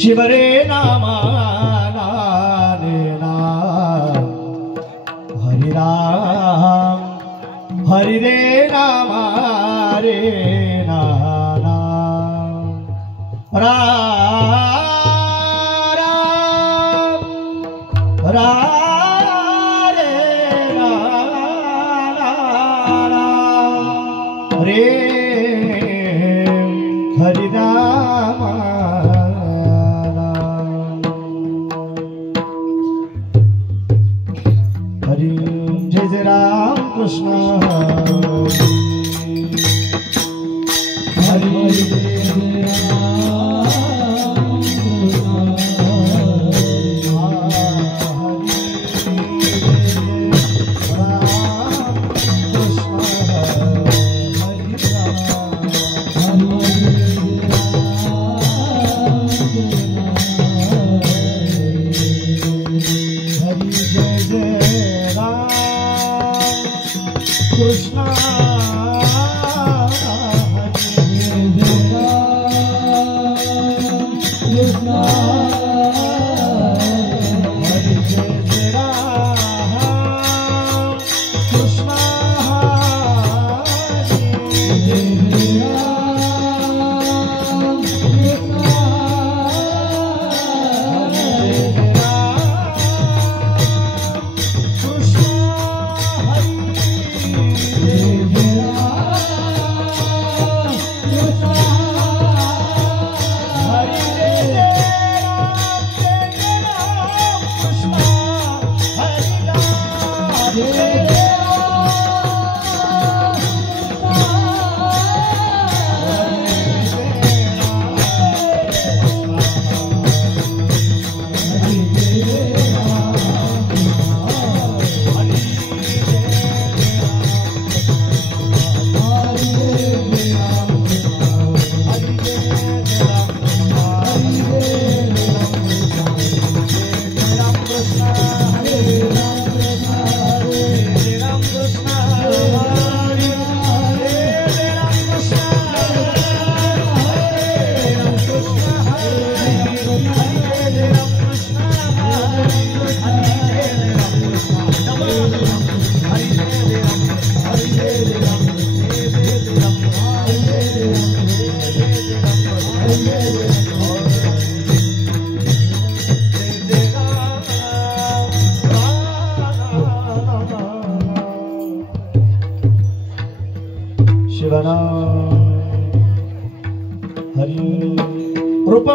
शिव रे नाम हरि राम हरि रे नाम रे नाम राम राम रे राम रे हरि राम हरि जय जय राम कृष्ण हरि Krishna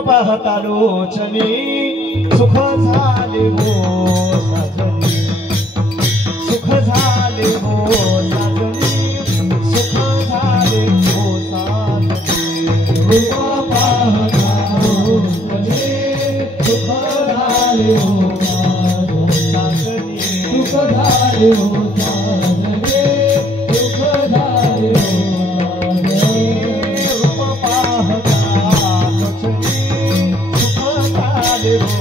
पाहता लोचनी सुख झाले हो साजनी सुख झाले हो साजनी सुख झाले हो साजनी रूप पाहता लोचनी सुख झाले हो साजनी सुख झाले हो साजनी सुख झाले हो रूप पाहता लोचनी सुख झाले हो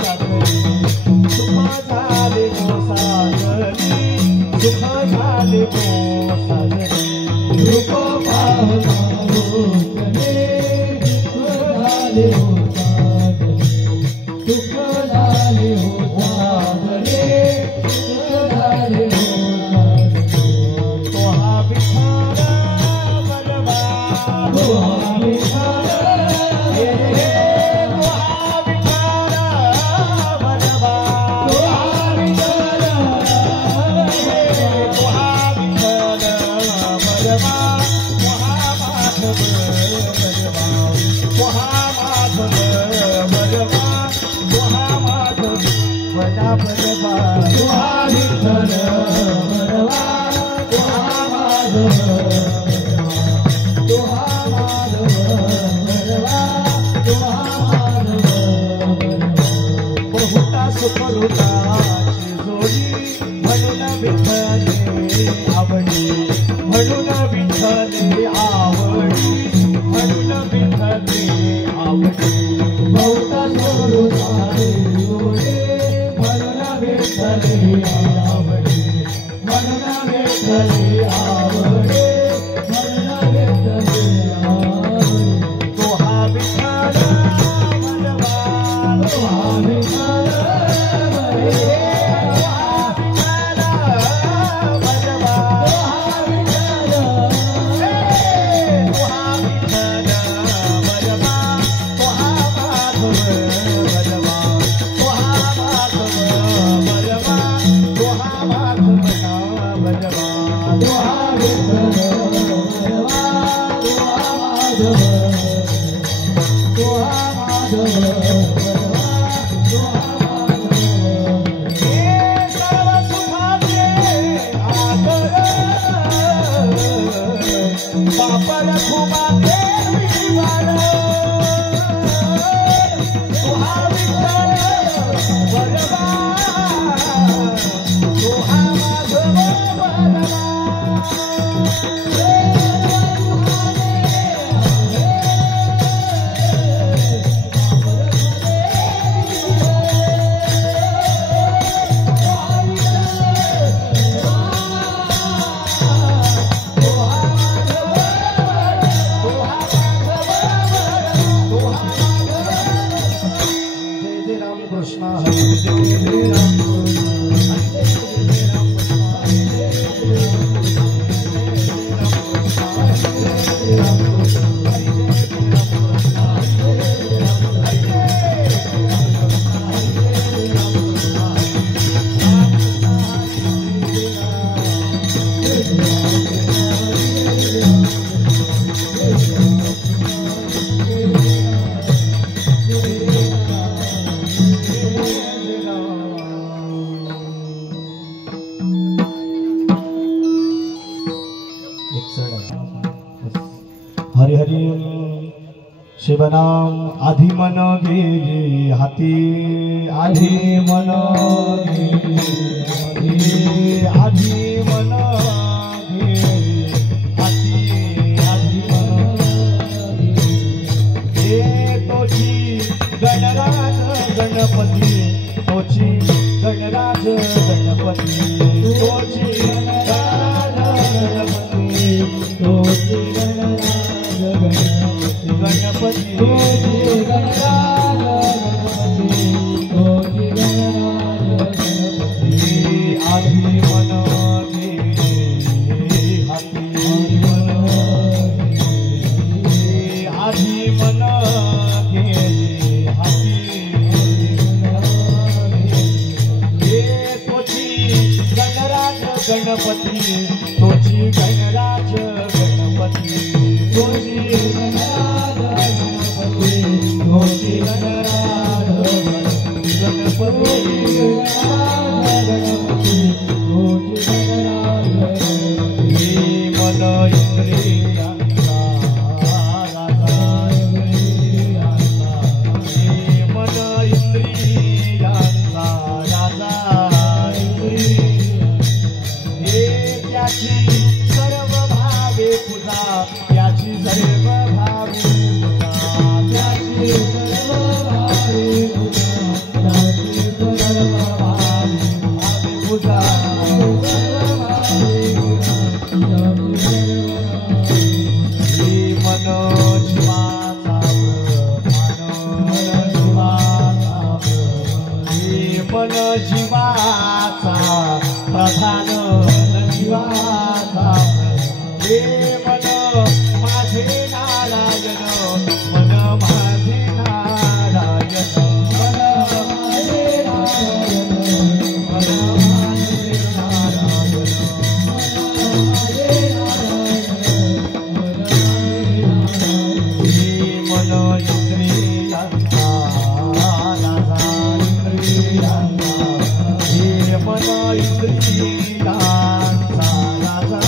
साजनी सुख झाले हो साजनी सुख झाले हो साजनी रूप पाहता लोचनी सुख झाले हो सुख झाले हो साजनी सुख झाले हो तोहा विठाल बलवा तोहा विठाल तोहा विठाल बलवा तोहा विठाल तोहा विठाल बलवा तोहा माधव बलवा तोहा माधव बलवा तोहा माधव बला बलवा तोहा विठ्ठल बलवा तोहा माधव तोहा माधव बलवा तोहा माधव बहुता सुखरुताची जोडी म्हणून विठ्ठले आवडी म्हणून विठ्ठले आवडी म्हणून विठ्ठले आवडी बहुता सुखरुताची जोडी म्हणून विठ्ठले आवडी म्हणून विठ्ठले आवडी म्हणून विठ्ठले आवडी तोहा विठ्ठल बलवा तोहा विठ्ठल बलवा तोहा विठ्ठल तोहा विठ्ठल बलवा तोहा माधव बलवा तोहा माधव बलवा तोहा माधव बलवा तोहा विठ्ठल बलवा तोहा माधव तोहा माधव बलवा तोहा माधव हे सर्व सुखाचे आदर बापर खुमाते विवार तोहा विठ्ठल बलवा तोहा माधव बलवा जय जय राम कृष्ण हरे जय जय राम हरि हरि शिवनाम आधी मन गेली हाती आधी मन गेली आधी मन गेली हाती आधी मन हे तोची गणराज गणपती तोची गणराज गणपती तोची गणराज गणपती तोची गणराज गणपती तोची गणराज गणपती तोची गणराज गणपती आधी मन गेली हाती मन गेली आधी मन गेली हाती हे तोची गणराज गणपती तोची गणराज गणपती तोची गणराज गणपती मन जीवाचा प्रधान जीवाचा हे मन माझे नारायण मन माझे नारायण मन माझे नारायण मन माझे नारायण हे मन इंद्रियांचा राजा इंद्रियांचा हे मन इंद्रियांचा राजा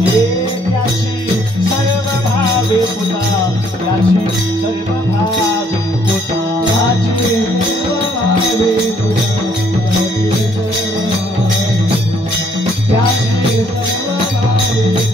हे त्याची सर्व भावे पुता त्याची सर्व भावे पुता त्याची सर्व भावे पुता त्याची सर्व भावे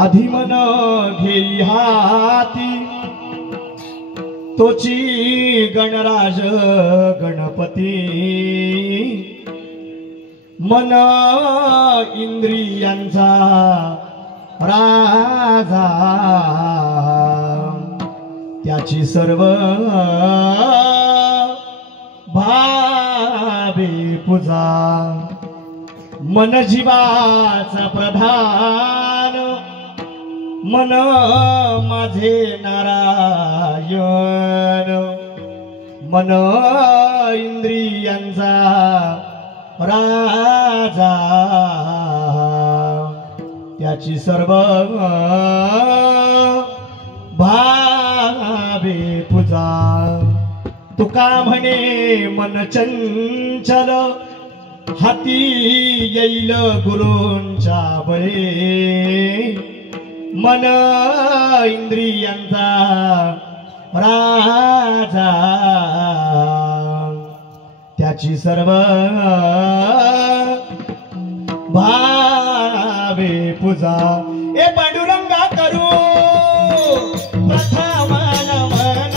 आधी मन घेई हाती तोची गणराज गणपती मन इंद्रियांचा राजा त्याची सर्व भावे पूजा मन जीवाचा प्रधान मन माझे नारायण मन इंद्रियांचा राजा त्याची सर्व भावे पूजा तुका म्हणे मन चंचल हाती येईल गुरूंच्या बळे मन इंद्रियांचा राजा त्याची सर्व भावे पूजा ए पांडुरंगा करू प्रथम नमन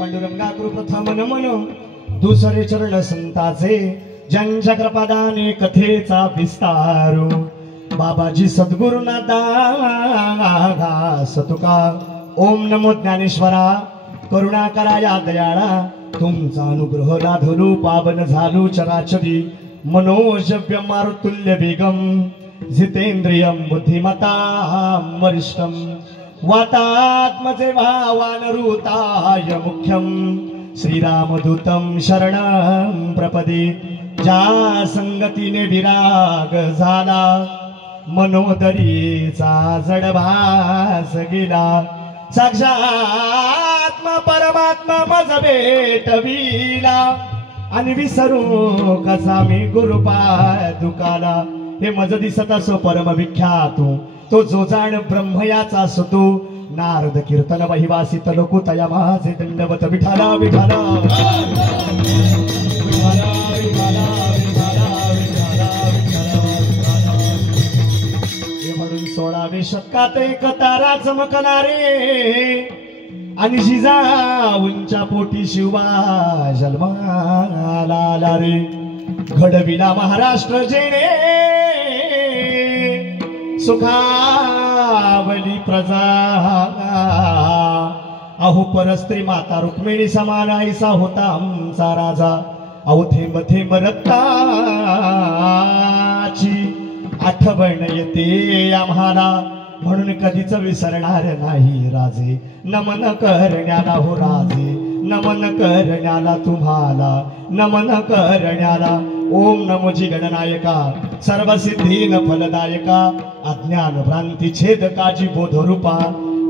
पांडुरंगा करू प्रथम दुसरे चरण संताचे ज्यांच्या कृपादाने कथेचा विस्तारू बाबाजी सद्गुरुनाथा तुका ओम नमो ज्ञानेश्वरा करुणा करा या दयाळा तुमचा अनुग्रह लाधलू पावन झालू चराचरी मनोजव्य मारुतुल्य वेगम जितेंद्रियम बुद्धिमतां वरिष्ठम वातात्मजे वानरूताय मुख्यम श्रीरामदूतं शरणं प्रपदे ज्या संगतीने विराग झाला मनोदरीचा जडभास गेला साक्षात्मा परमात्मा मज भेटविला आणि विसरू कसा मी गुरुपादुकाला हे मज दिसत असो परम विख्यातो तो जो जाण ब्रह्मयाचा असतो नारद कीर्तन वहिवासित लोकुतया माझे दंडवत विठाला विठाला म्हणून 16व्या शतकात एक तारा चमकणारे आणि जिजाऊंच्या पोटी शिवा जन्माला आला रे घडविला महाराष्ट्र जेणे सुखावली प्रजा अहो परस्त्री माता रुक्मिणी समान ऐसा होता आमचा राजा अहो थेंब थेंब रक्ताची आठवण येते आम्हाला म्हणून कधीच विसरणार नाही राजे नमन करण्याला हो राजे नमन करण्याला तुम्हाला नमन करण्याला ओम नमोजी गणनायका सर्व सिद्धीन फलदायका अज्ञान भ्रांती छेदकाजी बोधरूपा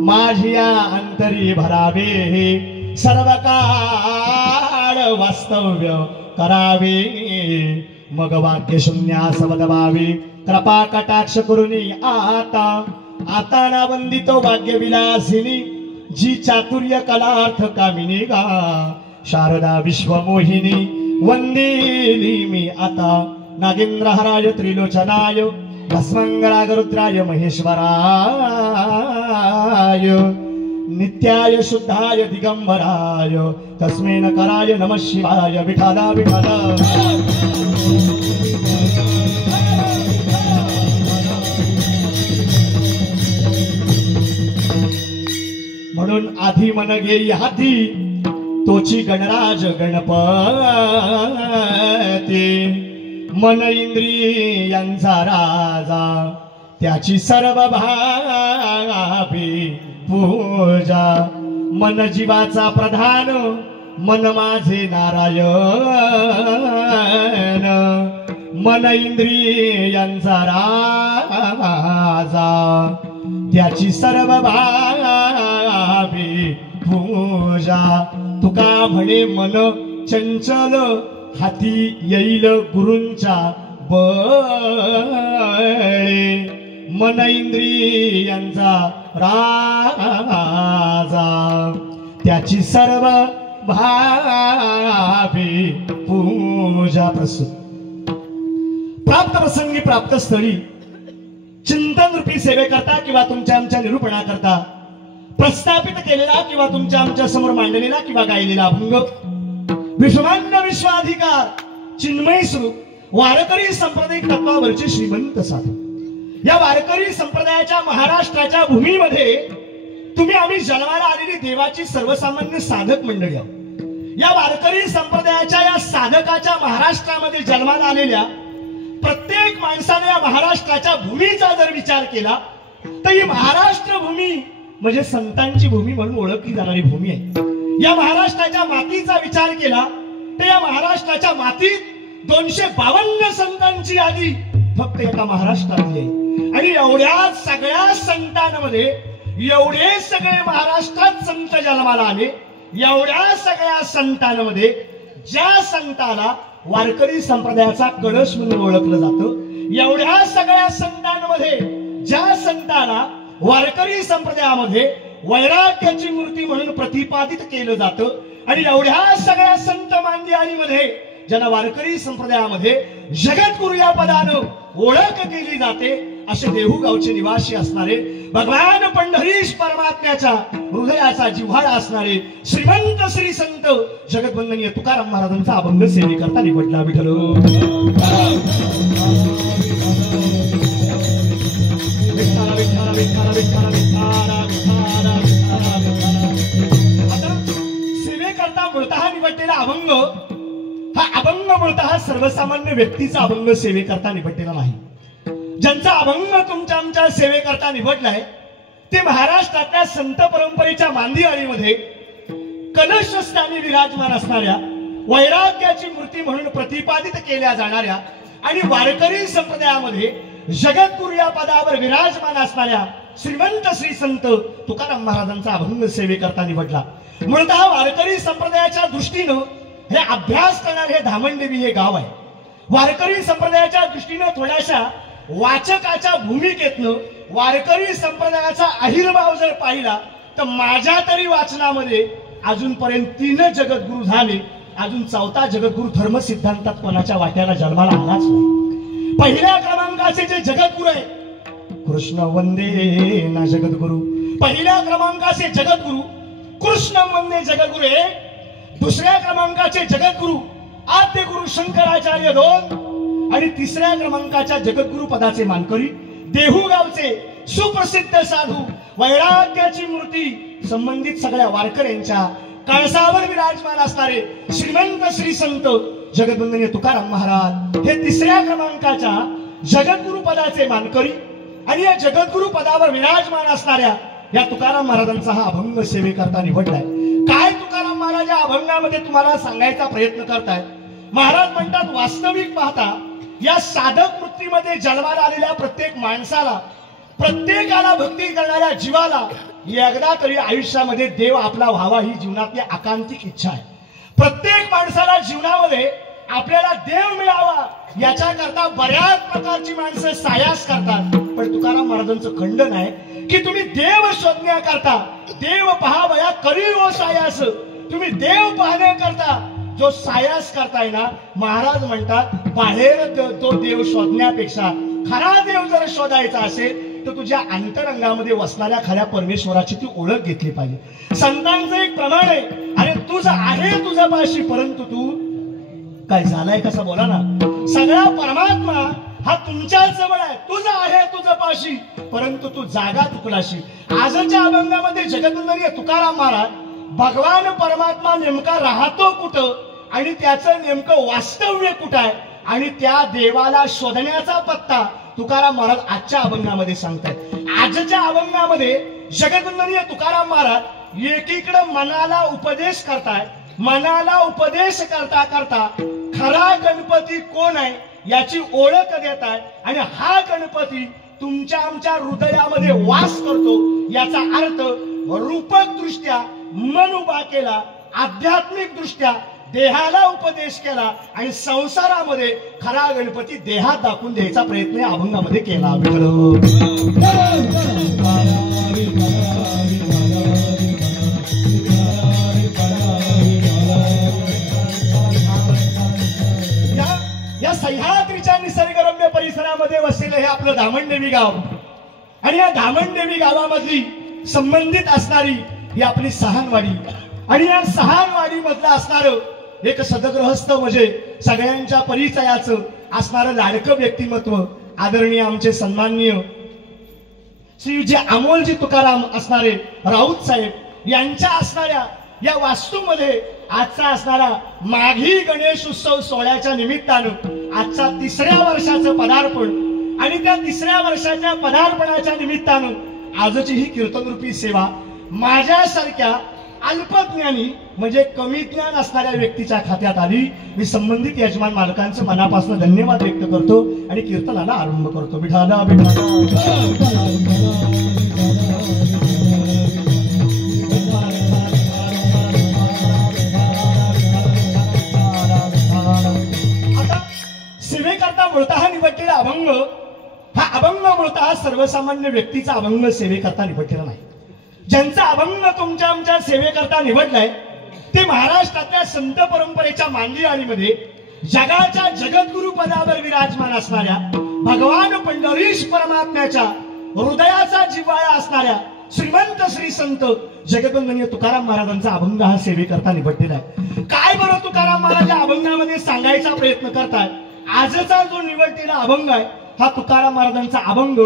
माझिया अंतरी भरावे सर्व काळ वास्तव्य करावे मग वाक्य शून्यास वदवावे कृपा कटाक्ष करुनी आता ना वंदितो भाग्य विलासिनी जी चातुर्य कलार्थ कामिनी गा शारदा विश्वमोहिनी वंदिली मी आता नागेंद्र हराय त्रिलोचनाय भस्मंगळा गरुद्राय महेश्वराय नित्याय शुद्धाय दिगंबराय तस्मै नकराय नमः शिवाय विठाला विठाला म्हणून आधी मन घेई हाती तोची गणराज गणपती मन इंद्रियांचा राजा त्याची सर्व भावी पूजा मन जीवाचा प्रधान मन माझे नारायण मन इंद्रियांचा राजा त्याची सर्व भावी पूजा तुका म्हणे मन चंचल हाती येईल गुरूंच्या बळे मन इंद्रियांचा राजा त्याची सर्व भावी पूजा प्रसूत प्राप्त प्रसंगी प्राप्त स्थळी चिंतन रूपी सेवेकरता किंवा तुमच्या आमच्या निरूपणाकरता प्रस्थापित केलेला किंवा तुमच्या आमच्या समोर मांडलेला किंवा गायलेला अभंग विश्वमान्य विश्वाधिकार चिन्मय स्वरूप वारकरी सांप्रदायिक तत्वावरचे श्रीमंत साधू या वारकरी संप्रदायाच्या महाराष्ट्राच्या भूमीमध्ये तुम्ही आम्ही जन्माला आलेली देवाची सर्वसामान्य साधक मंडळी आहोत या वारकरी संप्रदायाच्या या साधकाच्या महाराष्ट्रामध्ये जन्माला आलेल्या प्रत्येक माणसाने या महाराष्ट्राच्या भूमीचा जर विचार केला तर ही महाराष्ट्र भूमी म्हणजे संतांची भूमी म्हणून ओळखली जाणारी भूमी आहे या महाराष्ट्राच्या मातीचा विचार केला तर या महाराष्ट्राच्या मातीत 252 संतांची यादी फक्त एका महाराष्ट्रातली आहे आणि एवढ्या सगळ्या संतांमध्ये एवढे सगळे महाराष्ट्रात संत जन्माला आले एवढ्या सगळ्या संतांमध्ये ज्या संताला वारकरी संप्रदायाचा कळस म्हणून ओळखलं जातं एवढ्या सगळ्या संतांमध्ये ज्या संताला वारकरी संप्रदायामध्ये वैराग्याची मूर्ती म्हणून प्रतिपादित केलं जातं आणि एवढ्या सगळ्या संत मांदियाळीमध्ये ज्यांना वारकरी संप्रदायामध्ये जगद्गुरु या पदानं ओळख केली जाते असे देहू गावचे निवासी असणारे भगवान पंढरीश परमात्म्याच्या हृदयाचा जिव्हाळा असणारे श्रीमंत श्री संत जगद्वंदनीय तुकाराम महाराजांचा अभंग सेवेकरता निवडला विठ्ठल सेवेकरता मूळतः निवडलेला अभंग हा अभंग मूळतः सर्वसामान्य व्यक्तीचा अभंग सेवेकरता निवडलेला नाही. ज्यांचा अभंग तुमच्या आमच्या सेवेकरता निवडलाय ते महाराष्ट्रातल्या संत परंपरेच्या मांदियाळीमध्ये कलशस्थानी विराजमान असणाऱ्या, वैराग्याची मूर्ती म्हणून प्रतिपादित केल्या जाणाऱ्या आणि वारकरी संप्रदायामध्ये जगद्गुरु या पदावर विराजमान असणाऱ्या श्रीमंत श्री संत तुकाराम महाराजांचा अभंग सेवेकरता निवडला. मूळतः वारकरी संप्रदायाच्या दृष्टीनं हे अभ्यास करणारे हे धामणदेवी हे गाव आहे. वारकरी संप्रदायाच्या दृष्टीनं थोड्याशा वाचकाच्या भूमिकेतनं वारकरी संप्रदायाचा अहिरभाव जर पाहिला तर माझ्या तरी वाचनामध्ये अजूनपर्यंत 3 जगद्गुरु झाले. अजून 4था जगद्गुरु धर्म सिद्धांतात कोणाच्या वाट्याला जन्माला आलाच नाही. पहिल्या क्रमांकाचे जे जगद्गुरु आहे कृष्ण वंदे ना जगद्गुरु, पहिल्या क्रमांकाचे जगद्गुरु कृष्ण वंदे जगद्गुरु हे. दुसऱ्या क्रमांकाचे जगद्गुरु आद्य गुरु शंकराचार्य 2 आणि तिसऱ्या क्रमांकाच्या जगद्गुरु पदाचे मानकरी देहू गावचे सुप्रसिद्ध साधू वैराग्याची मूर्ती संबंधित सगळ्या वारकऱ्यांच्या कळसावर विराजमान असणारे श्रीमंत श्री संत जगद्वंदनीय तुकाराम महाराज हे तिसऱ्या क्रमांकाच्या जगद्गुरु पदाचे मानकरी आणि या जगद्गुरु पदावर विराजमान असणाऱ्या या तुकाराम महाराजांचा हा अभंग सेवेकरता निवडलाय. काय तुकाराम महाराज या अभंगामध्ये तुम्हाला सांगायचा प्रयत्न करतायत? महाराज म्हणतात, वास्तविक पाहता या साधक वृत्तीमध्ये जन्माला आलेल्या प्रत्येक माणसाला, प्रत्येकाला भक्ती करणाऱ्या जीवाला एकदा तरी आयुष्यामध्ये देव आपला व्हावा ही जीवनातली आकांतिक इच्छा आहे. प्रत्येक माणसाला जीवनामध्ये आपल्याला देव मिळावा याच्याकरता बऱ्याच प्रकारची माणसं सायास करतात. पण तुकाराम महाराजांचं खंडन आहे की तुम्ही देव शोधण्याकरता, देव पहावया करी ओ सायास, तुम्ही देव पाहण्याकरता जो सायास करताय ना, महाराज म्हणतात बाहेर तो देव शोधण्यापेक्षा खरा देव जर शोधायचा असेल तर तुझ्या अंतरंगामध्ये वसणाऱ्या खऱ्या परमेश्वराची ती ओळख घेतली पाहिजे. संतांचं एक प्रमाण आहे, अरे तुझं आहे तुझ्या पाशी परंतु तू काय झालाय कसं बोला ना. सगळा परमात्मा हा तुमच्या जवळ आहे, तुझं आहे तुझं पाशी परंतु तू जागा चुकलाशी. आजच्या अभंगामध्ये जगद्वंदनीय तुकाराम महाराज भगवान परमात्मा नेमका राहतो कुठं आणि त्याचं नेमकं वास्तव्य कुठं आहे आणि त्या देवाला शोधण्याचा पत्ता तुकाराम महाराज आजच्या अभंगामध्ये सांगतात. आजच्या अभंगामध्ये जगद्वंदनीय तुकाराम महाराज एकीकडे मनाला उपदेश करताय. मनाला उपदेश करता करता खरा गणपती कोण आहे याची ओळख देत आहे आणि हा गणपती तुमच्या आमच्या हृदयामध्ये वास करतो याचा अर्थ रूपक दृष्ट्या मन उभा केला, आध्यात्मिक दृष्ट्या देहाला उपदेश केला आणि संसारामध्ये खरा गणपती देहात दाखवून द्यायचा प्रयत्न या अभंगामध्ये केला. या सह्याद्रीच्या निसर्गरम्य परिसरामध्ये वसलेलं हे आपलं धामणदेवी गाव आणि या धामणदेवी गावामधली संबंधित असणारी ही आपली सहानवाडी आणि या सहानवाडी मधलं असणारं एक सदगृहस्थ म्हणजे सगळ्यांच्या परिचयाचं असणारं लाडकं व्यक्तिमत्व आदरणीय आमचे सन्माननीय श्री जे अमोलजी तुकाराम असणारे राऊत साहेब यांच्या असणाऱ्या या वास्तूमध्ये आजचा असणारा माघी गणेश उत्सव सोहळ्याच्या निमित्तानं आजचा 3ऱ्या वर्षाचं पदार्पण आणि त्या 3ऱ्या वर्षाच्या पदार्पणाच्या निमित्तानं आजची ही कीर्तनरूपी सेवा माझ्यासारख्या अल्पज्ञानी म्हणजे कमी ज्ञान असणाऱ्या व्यक्तीच्या खात्यात आली. मी संबंधित यजमान मालकांचं मनापासून धन्यवाद व्यक्त करतो आणि कीर्तनाला आरंभ करतो. विठाला आता सेवेकरता मूळतः निवडलेला अभंग हा अभंग मूळतः सर्वसामान्य व्यक्तीचा अभंग सेवेकरता निवडलेला नाही. ज्यांचा अभंग तुमच्या आमच्या सेवेकरता निवडलाय ते महाराष्ट्रातल्या संत परंपरेच्या मांदियाळीमध्ये जगाच्या जगद्गुरु पदावर विराजमान असणाऱ्या भगवान पंढरीश परमात्म्याच्या हृदयाचा जिव्हाळा असणाऱ्या श्रीमंत श्री संत जगद्वंदनीय तुकाराम महाराजांचा अभंग हा सेवेकरता निवडलेला आहे. काय बरं तुकाराम महाराज या अभंगामध्ये सांगायचा प्रयत्न करतात? आजचा जो निवडलेला अभंग आहे हा तुकाराम महाराजांचा अभंग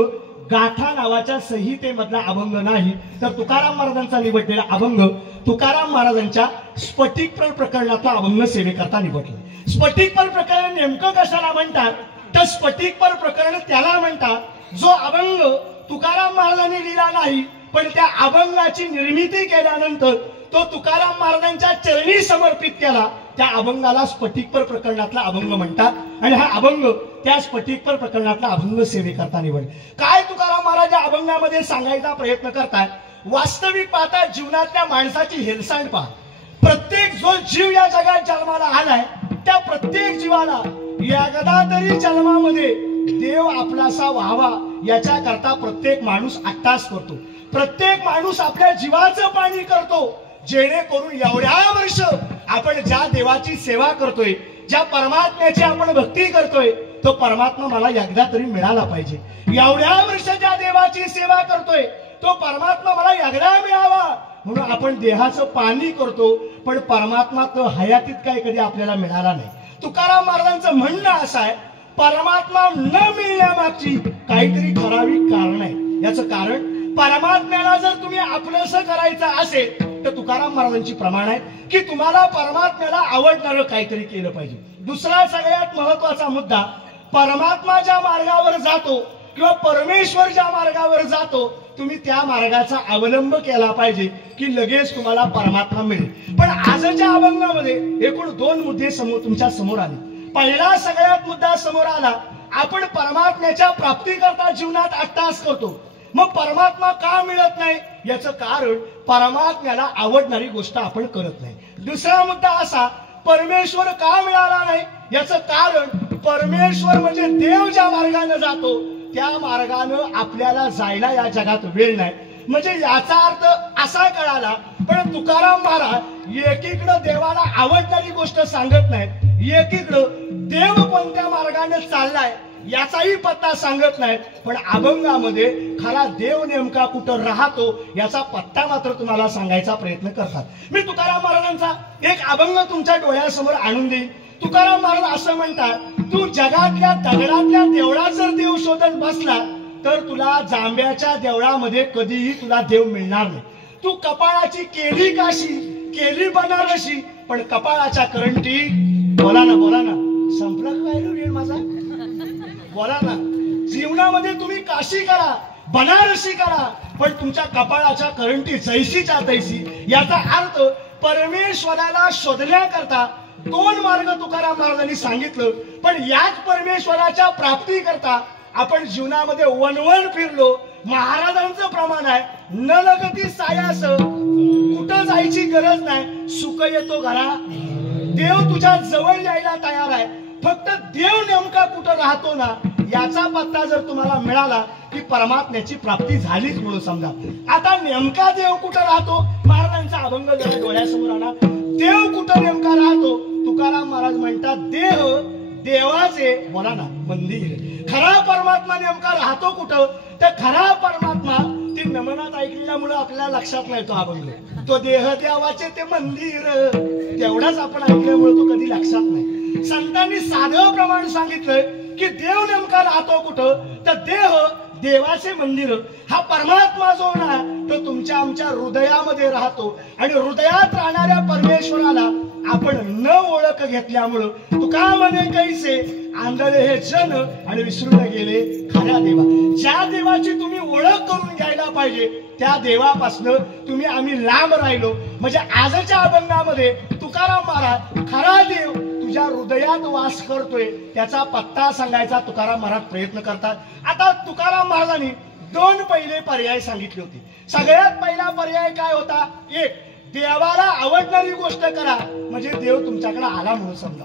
गाथा नावाच्या संहितेमधला अभंग नाही, तर तुकाराम महाराजांचा निवडलेला अभंग तुकाराम महाराजांच्या स्फटिकपर प्रकरणातला अभंग सेवेकरता निवडलं। स्फटिकपर प्रकरण नेमकं कशाला म्हणतात तर स्फटिकपर प्रकरण त्याला म्हणतात जो अभंग तुकाराम महाराजांनी लिहिला नाही, पण त्या अभंगाची निर्मिती केल्यानंतर तो तुकाराम महाराजांच्या चरणी समर्पित केला, त्या अभंगाला स्फटिकपर प्रकरणातला अभंग म्हणतात। आणि हा अभंग त्या स्फटिकपर प्रकरणातला अभंग सेवेकरता निवड। काय तुकाराम महाराज या अभंगामध्ये सांगायचा प्रयत्न करतात, वास्तविक पाहता जीवनातल्या माणसाची हेळसांड पहा। प्रत्येक जो जीव या जगात जन्माला आलाय त्या प्रत्येक जीवाला एकदा तरी जन्मामध्ये देव आपलासा व्हावा याच्या करता प्रत्येक माणूस अट्टास करतो। प्रत्येक माणूस आपल्या जीवाचं पाणी करतो, जेणेकरून एवढ्या वर्ष आपण ज्या देवाची सेवा करतोय, ज्या परमात्म्याची आपण भक्ती करतोय, तो परमात्मा मला एकदा तरी मिळाला पाहिजे। एवढ्या वर्ष ज्या देवाची सेवा करतोय तो परमात्मा मला एकदा मिळावा म्हणून आपण देहाचं पाणी करतो, पण परमात्मा तो हयातीत काय कधी आपल्याला मिळाला नाही। तुकाराम महाराजांचं म्हणणं असं आहे, परमात्मा न मिळण्यामागची काहीतरी ठराविक कारण आहे। याचं कारण परमात्म्याला जर तुम्ही आपलंसं करायचं असेल तर तुकाराम महाराजांची प्रमाण आहे की तुम्हाला परमात्म्याला आवडणारं काहीतरी केलं पाहिजे। दुसरा सगळ्यात महत्वाचा मुद्दा, परमात्मा ज्या मार्गावर जातो किंवा परमेश्वर ज्या मार्गावर जातो तुम्ही त्या मार्गाचा अवलंब केला पाहिजे की लगेच तुम्हाला परमात्मा मिळेल। पण आजच्या अभंगामध्ये एकूण 2 मुद्दे तुमच्या समोर आले। पहिला सगळ्यात मुद्दा समोर आला, आपण परमात्म्याच्या प्राप्तीकरता जीवनात अट्टास करतो, मग परमात्मा का मिळत नाही याचं कारण परमात्म्याला आवडणारी गोष्ट आपण करत नाही। दुसरा मुद्दा असा, परमेश्वर का मिळाला नाही याचं कारण परमेश्वर म्हणजे देव ज्या मार्गाने जातो त्या मार्गाने आपल्याला जायला या जगात वेळ नाही। म्हणजे याचा अर्थ असा कळाला, पण तुकाराम महाराज एकीकडे देवाला आवडणारी गोष्ट सांगत नाहीत, एकीकडे देव कोणत्या मार्गाने चाललाय याचाही पत्ता सांगत नाहीत, पण अभंगामध्ये खरा देव नेमका कुठं राहतो याचा पत्ता मात्र तुम्हाला सांगायचा प्रयत्न करतात। मी तुकाराम महाराजांचा एक अभंग तुमच्या डोळ्यासमोर आणून देईन। तुकाराम महाराज असं म्हणतात, तू जगातल्या दगडातल्या देवळात जर देव शोधत बसला तर तुला जांभ्याच्या देवळामध्ये कधीही तुला देव मिळणार नाही। तू कपाळाची केली काशी केली बनारसी, पण कपाळाच्या करंटी बोला ना संपला काय वेळ माझा, बोला ना। जीवनामध्ये तुम्ही काशी करा बनारसी करा, पण तुमच्या कपाळाच्या करंटी जैसीच्या तैसी। याचा अर्थ परमेश्वराला शोधण्याकरता 2 मार्ग तुकाराम महाराजांनी सांगितलं, पण याच परमेश्वराच्या प्राप्ती करता आपण जीवनामध्ये वनवन फिरलो। महाराजांचं प्रमाण आहे, न लगती सायास, कुठं जायची गरज नाही, सुख येतो घरा, देव तुझ्या जवळ यायला तयार आहे। फक्त देव नेमका कुठं राहतो ना याचा पत्ता जर तुम्हाला मिळाला की परमात्म्याची प्राप्ती झालीच म्हणून समजा। आता नेमका देव कुठं राहतो, महाराजांचा अभंग जरा डोळ्यासमोर आणा। देव कुठं नेमका राहतो, तुकाराम महाराज म्हणतात, देव देवाचे बोला ना मंदिर। खरा परमात्मा नेमका राहतो कुठं, तर खरा परमात्मा ती नमनात ऐकल्यामुळे आपल्याला लक्षात नाही तो अभंग, तो देह देवाचे ते मंदिर तेवढाच आपण ऐकल्यामुळे तो कधी लक्षात नाही। संतांनी साधं प्रमाण सांगितलंय की देव नेमका राहतो कुठं, तर देह देवाचे मंदिर हा परमात्मा जो ना तो तुमच्या आमच्या हृदयामध्ये राहतो, आणि हृदयात राहणाऱ्या परमेश्वराला आपण न ओळख घेतल्यामुळं तुका म्हणे कैसे आंधळे हे जन आणि विसरून गेले खऱ्या देवा। ज्या देवाची तुम्ही ओळख करून घ्यायला पाहिजे त्या देवापासून तुम्ही आम्ही लांब राहिलो। म्हणजे आजच्या अभंगामध्ये तुकाराम महाराज खरा देव तुझ्या हृदयात वास करतोय त्याचा पत्ता सांगायचा तुकाराम महाराज प्रयत्न करतात। आता तुकाराम महाराजांनी 2 पहिले पर्याय सांगितले होते। सगळ्यात पहिला पर्याय काय होता, एक देवाला आवडणारी गोष्ट करा म्हणजे देव तुमच्याकडे आला म्हणून समजा।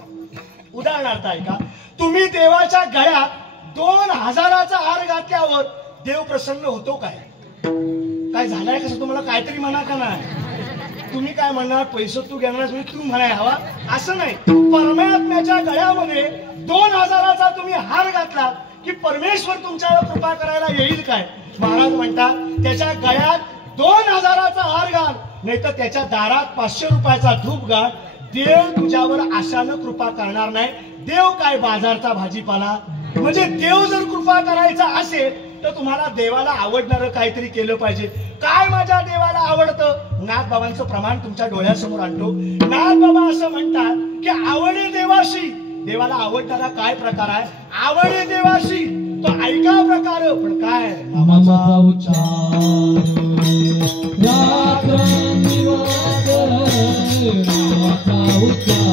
उदाहरणार्थ ऐका, तुम्ही देवाच्या गळ्यात 2000चा हार घातल्यावर देव प्रसन्न होतो काय झालाय कसं तुम्हाला काहीतरी म्हणा का नाही, तुम्ही काय म्हणणार पैसे तू घेणार तू म्हणाय हवा असं नाही। परमात्म्याच्या गळ्यामध्ये 2000चा तुम्ही हार घातला की परमेश्वर तुमच्यावर कृपा करायला येईल काय। महाराज म्हणतात त्याच्या गळ्यात 2000चा हार घाल, नाही तर त्याच्या दारात 500 रुपयाचा धूप घाल, देव तुझ्यावर आशानं कृपा करणार नाही। देव काय बाजारचा भाजीपाला, म्हणजे देव जर कृपा करायचा असेल तर तुम्हाला देवाला आवडणारं काहीतरी केलं पाहिजे। काय माझ्या देवाला आवडतं? नाथबाबांचं प्रमाण तुमच्या डोळ्यासमोर आणतो. नाथबाबा असं म्हणतात की आवडे देवाशी. देवाला आवडणारा काय प्रकार आहे? आवडे देवाशी तो ऐका प्रकार. पण काय? नामाचा उच्चार रात्रंदिवस, नामाचा उच्चार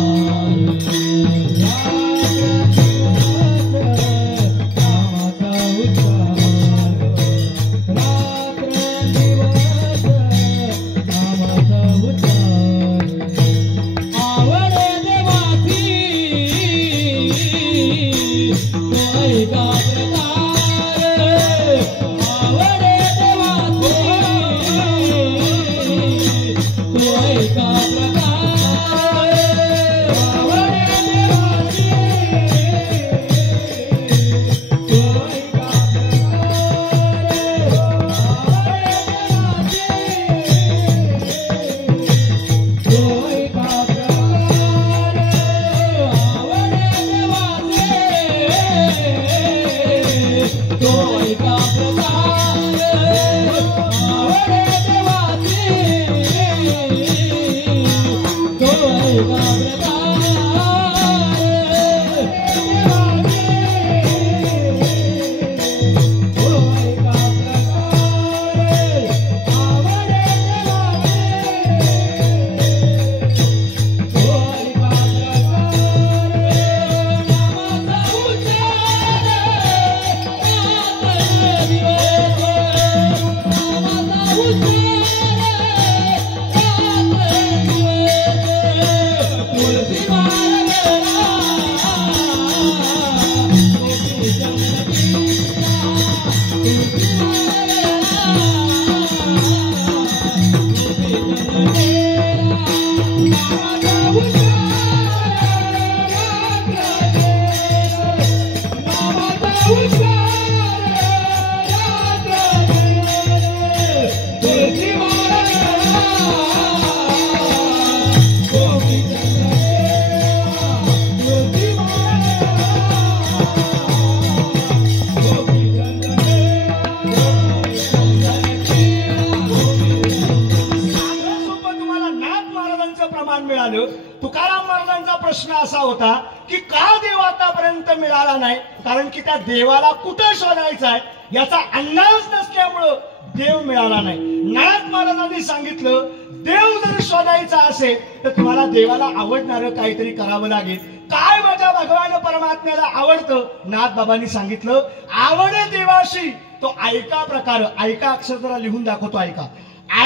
तुकाराम महाराजांचा प्रश्न असा होता की का देव आतापर्यंत मिळाला नाही? कारण की त्या देवाला कुठं शोधायचा आहे याचा अंदाज नसल्यामुळं देव मिळाला नाही. नाथ महाराजांनी सांगितलं देव जर शोधायचा असेल तर तुम्हाला देवाला आवडणारं काहीतरी करावं लागेल. काय माझ्या भगवान परमात्म्याला आवडतं? नाथ बाबांनी सांगितलं आवडे देवाशी तो ऐका प्रकार. ऐका अक्षर जरा लिहून दाखवतो. ऐका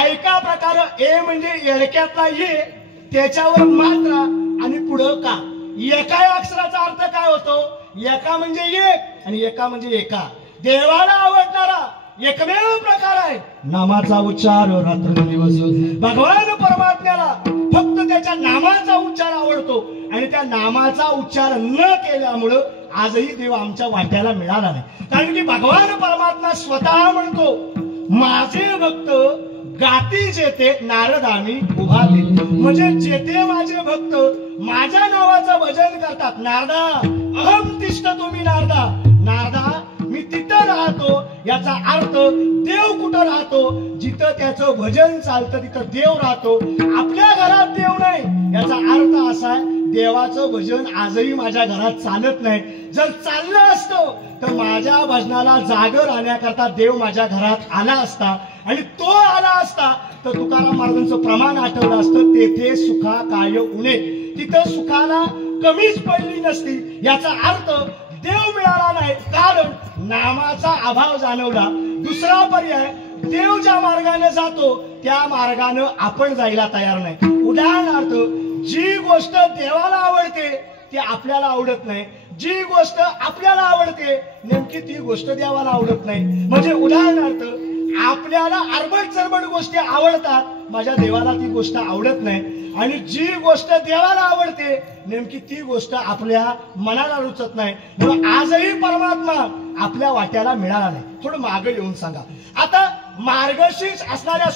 ऐका प्रकार. ए म्हणजे येडक्यातला ये, त्याच्यावर मात्रा आणि पुढं का. एका अक्षराचा अर्थ काय होतो? एका म्हणजे एक आणि एका म्हणजे एका. देवाला आवडणारा एकमेव प्रकार आहे नामाचा उच्चार रात्रंदिवस. भगवान परमात्म्याला फक्त त्याच्या नामाचा उच्चार आवडतो आणि त्या नामाचा उच्चार न केल्यामुळं आजही देव आमच्या वाट्याला मिळाला नाही. कारण की भगवान परमात्मा स्वतः म्हणतो माझे भक्त गाती जेते नारदामी उभा दे. म्हणजे जेते माझे भक्त माझ्या नावाचं भजन करतात. नारदा अहम तिष्ठ तुम्ही नारदा. नारदा मी तिथं राहतो. याचा अर्थ देव कुठं राहतो? जिथं त्याचं भजन चालतं तिथं देव राहतो. आपल्या घरात देव नाही. याचा अर्थ असा आहे देवाचं भजन आजही माझ्या घरात चालत नाही. जर चाललं असतं तर माझ्या भजनाला जागर राहण्याकरता देव माझ्या घरात आला असता आणि तो आला असता तर तुकाराम महाराजांचं प्रमाण आठवलं असतं तेथे सुखा काय उणे. तिथं सुखाला कमीच पडली नसती. याचा अर्थ देव मिळाला नाही कारण नामाचा अभाव जाणवला. दुसरा पर्याय देव ज्या मार्गाने जातो त्या मार्गाने आपण जायला तयार नाही. उदाहरणार्थ जी गोष्ट देवाला आवडते ती आपल्याला आवडत नाही. जी गोष्ट आपल्याला आवडते नेमकी ती गोष्ट देवाला आवडत नाही. म्हणजे उदाहरणार्थ आपल्याला अरबट चरबट गोष्टी आवडतात, माझ्या देवाला ती गोष्ट आवडत नाही. आणि जी गोष्ट देवाला आवडते नेमकी ती गोष्ट आपल्या मनाला रुचत नाही. म्हणून आजही परमात्मा आपल्या वाट्याला मिळाला नाही. थोडं मागे येऊन सांगा. आता मार्गशीर्ष असणाऱ्या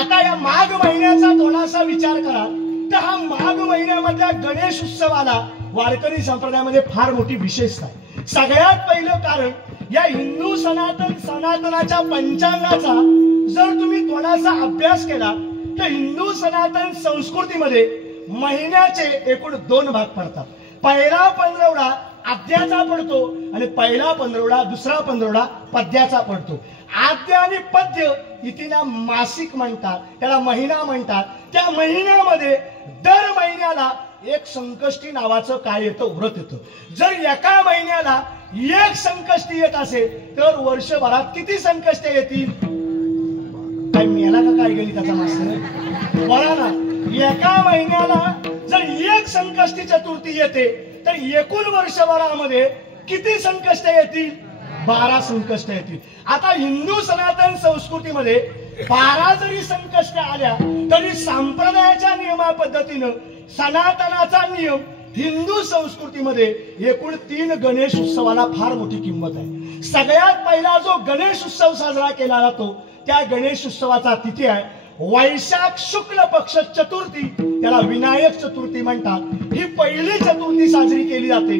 आता या माघ महिन्याचा थोडासा विचार करा तर हा माघ महिन्यामधल्या गणेश उत्सवाला वारकरी संप्रदायामध्ये फार मोठी विशेषता आहे. सगळ्यात पहिलं कारण या हिंदू सनातनाच्या पंचांगाचा जर तुम्ही थोडासा अभ्यास केला तर हिंदू सनातन संस्कृतीमध्ये महिन्याचे एकूण 2 भाग पडतात. पहिला पंधरवडा आद्याचा पडतो आणि पहिला पंधरवडा दुसरा पंधरवडा पद्याचा पडतो. आद्य आणि पद्य इतिना मासिक म्हणतात, त्याला महिना म्हणतात. त्या महिन्यामध्ये दर महिन्याला एक संकष्टी नावाचं काय येतं, व्रत येतं. जर एका महिन्याला एक संकष्टी येत असेल तर वर्षभरात किती संकष्टी येतील? काय मेला का काय गेली त्याचा मास्तर बोला ना. एका महिन्याला जर एक संकष्टी चतुर्थी येते तर एकूण वर्षभरामध्ये किती संकष्ट येतील? 12 संकष्ट येतील. आता हिंदू सनातन संस्कृतीमध्ये 12 जरी संकष्ट आल्या तरी संप्रदायाच्या नियमा पद्धतीनं सनातनाचा नियम हिंदू संस्कृतीमध्ये एकूण 3 गणेश उत्सवाला फार मोठी किंमत आहे. सगळ्यात पहिला जो गणेश उत्सव साजरा केला जातो त्या गणेश उत्सवाचा तिथी आहे वैशाख शुक्ल पक्ष चतुर्थी, त्याला विनायक चतुर्थी म्हणतात. ही पहिली चतुर्थी साजरी केली जाते.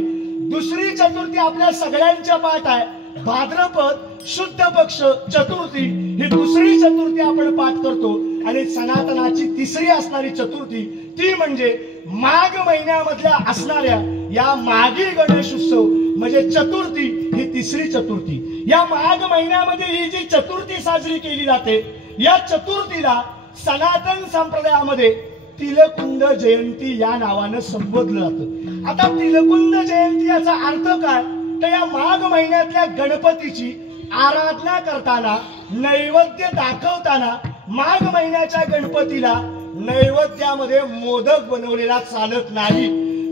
दुसरी चतुर्थी आपल्या सगळ्यांच्या पाठ आहे भाद्रपद शुद्ध पक्ष चतुर्थी, ही दुसरी चतुर्थी आपण पाठ करतो. आणि सनातनाची तिसरी असणारी चतुर्थी ती म्हणजे माघ महिन्यामधल्या असणाऱ्या या माघी गणेश उत्सव म्हणजे चतुर्थी, ही तिसरी चतुर्थी. या माघ महिन्यामध्ये ही जी चतुर्थी साजरी केली जाते या चतुर्थीला सनातन संप्रदायामध्ये तिलकुंड जयंती या नावानं संबोधलं जातं. आता तिलकुंड जयंती याचा अर्थ काय तर या माघ महिन्यातल्या गणपतीची आराधना करताना नैवेद्य दाखवताना माघ महिन्याच्या गणपतीला नैवेद्यामध्ये मोदक बनवलेला चालत नाही.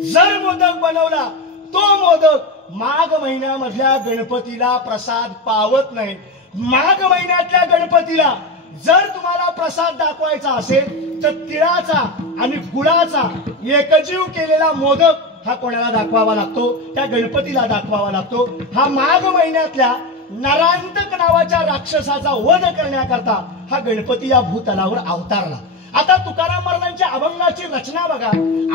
जर मोदक बनवला तो मोदक माघ महिन्यामधल्या गणपतीला प्रसाद पावत नाही. माघ महिन्यातल्या गणपतीला जर तुम्हाला प्रसाद दाखवायचा असेल तर तिळाचा आणि गुळाचा एकजीव केलेला मोदक हा कोणाला दाखवावा लागतो? त्या गणपतीला दाखवावा लागतो. हा माघ महिन्यातल्या नरांतक नावाच्या राक्षसाचा वध करण्याकरता हा गणपती या भूतलावर अवतारला. आता तुकाराम महाराजांच्या अभंगाची रचना बघा.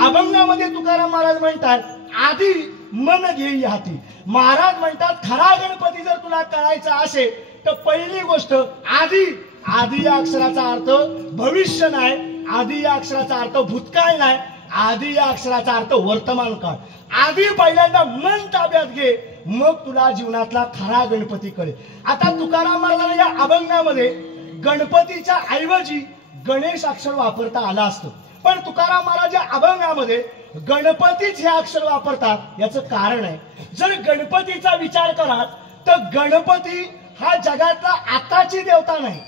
अभंगामध्ये तुकाराम महाराज म्हणतात आधी मन घेई हाती. महाराज म्हणतात खरा गणपती जर तुला कळायचा असेल तर पहिली गोष्ट आधी. आधी या अक्षराचा अर्थ भविष्य नाही, आधी या अक्षराचा अर्थ भूतकाळ नाही, आधी या अक्षराचा अर्थ वर्तमान काळ. आधी पहिल्यांदा मन ताब्यात घे मग तुला जीवनातला खरा गणपती कळेल. आता तुकाराम महाराजांना या अभंगामध्ये गणपतीच्या ऐवजी गणेश अक्षर वापरता आलं असतं, पण तुकाराम महाराज या अभंगामध्ये गणपतीच हे अक्षर वापरतात. याचं कारण आहे जर गणपतीचा विचार कराल तर गणपती हा जगातला आताची देवता नाही,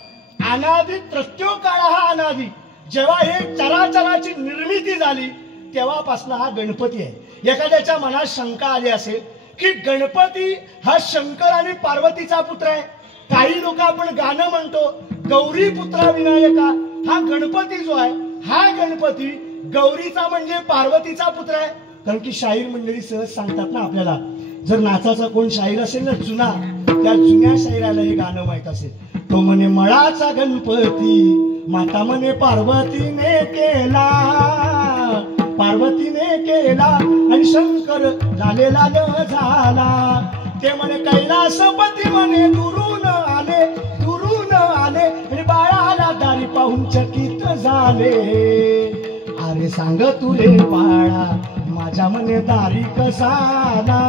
अनादी प्रत्यो काळ हा अनादी. जेव्हा हे चराचराची निर्मिती झाली तेव्हापासून हा गणपती आहे. एखाद्याच्या मनात शंका आली असेल की गणपती हा शंकर आणि पार्वतीचा पुत्र आहे. काही लोक आपण गाणं म्हणतो गौरी पुत्रा विनायका. हा गणपती जो आहे हा गणपती गौरीचा म्हणजे पार्वतीचा पुत्र आहे. कारण की शाहीर मंडळी सहज सांगतात ना आपल्याला. जर नाचाचा कोण शाहीर असेल ना जुना, त्या जुन्या शाहिराला हे गाणं माहित असेल. तो म्हणे मळाचा गणपती माता म्हणे पार्वतीने केला, पार्वतीने केला आणि शंकर झालेला झाला. ते म्हणे कैलासपती म्हणे दुरून आले, दुरून आले आणि बाळाला दारी पाहून चकित झाले. अरे सांग तुरे बाळा माझ्या म्हणे दारी कसाला,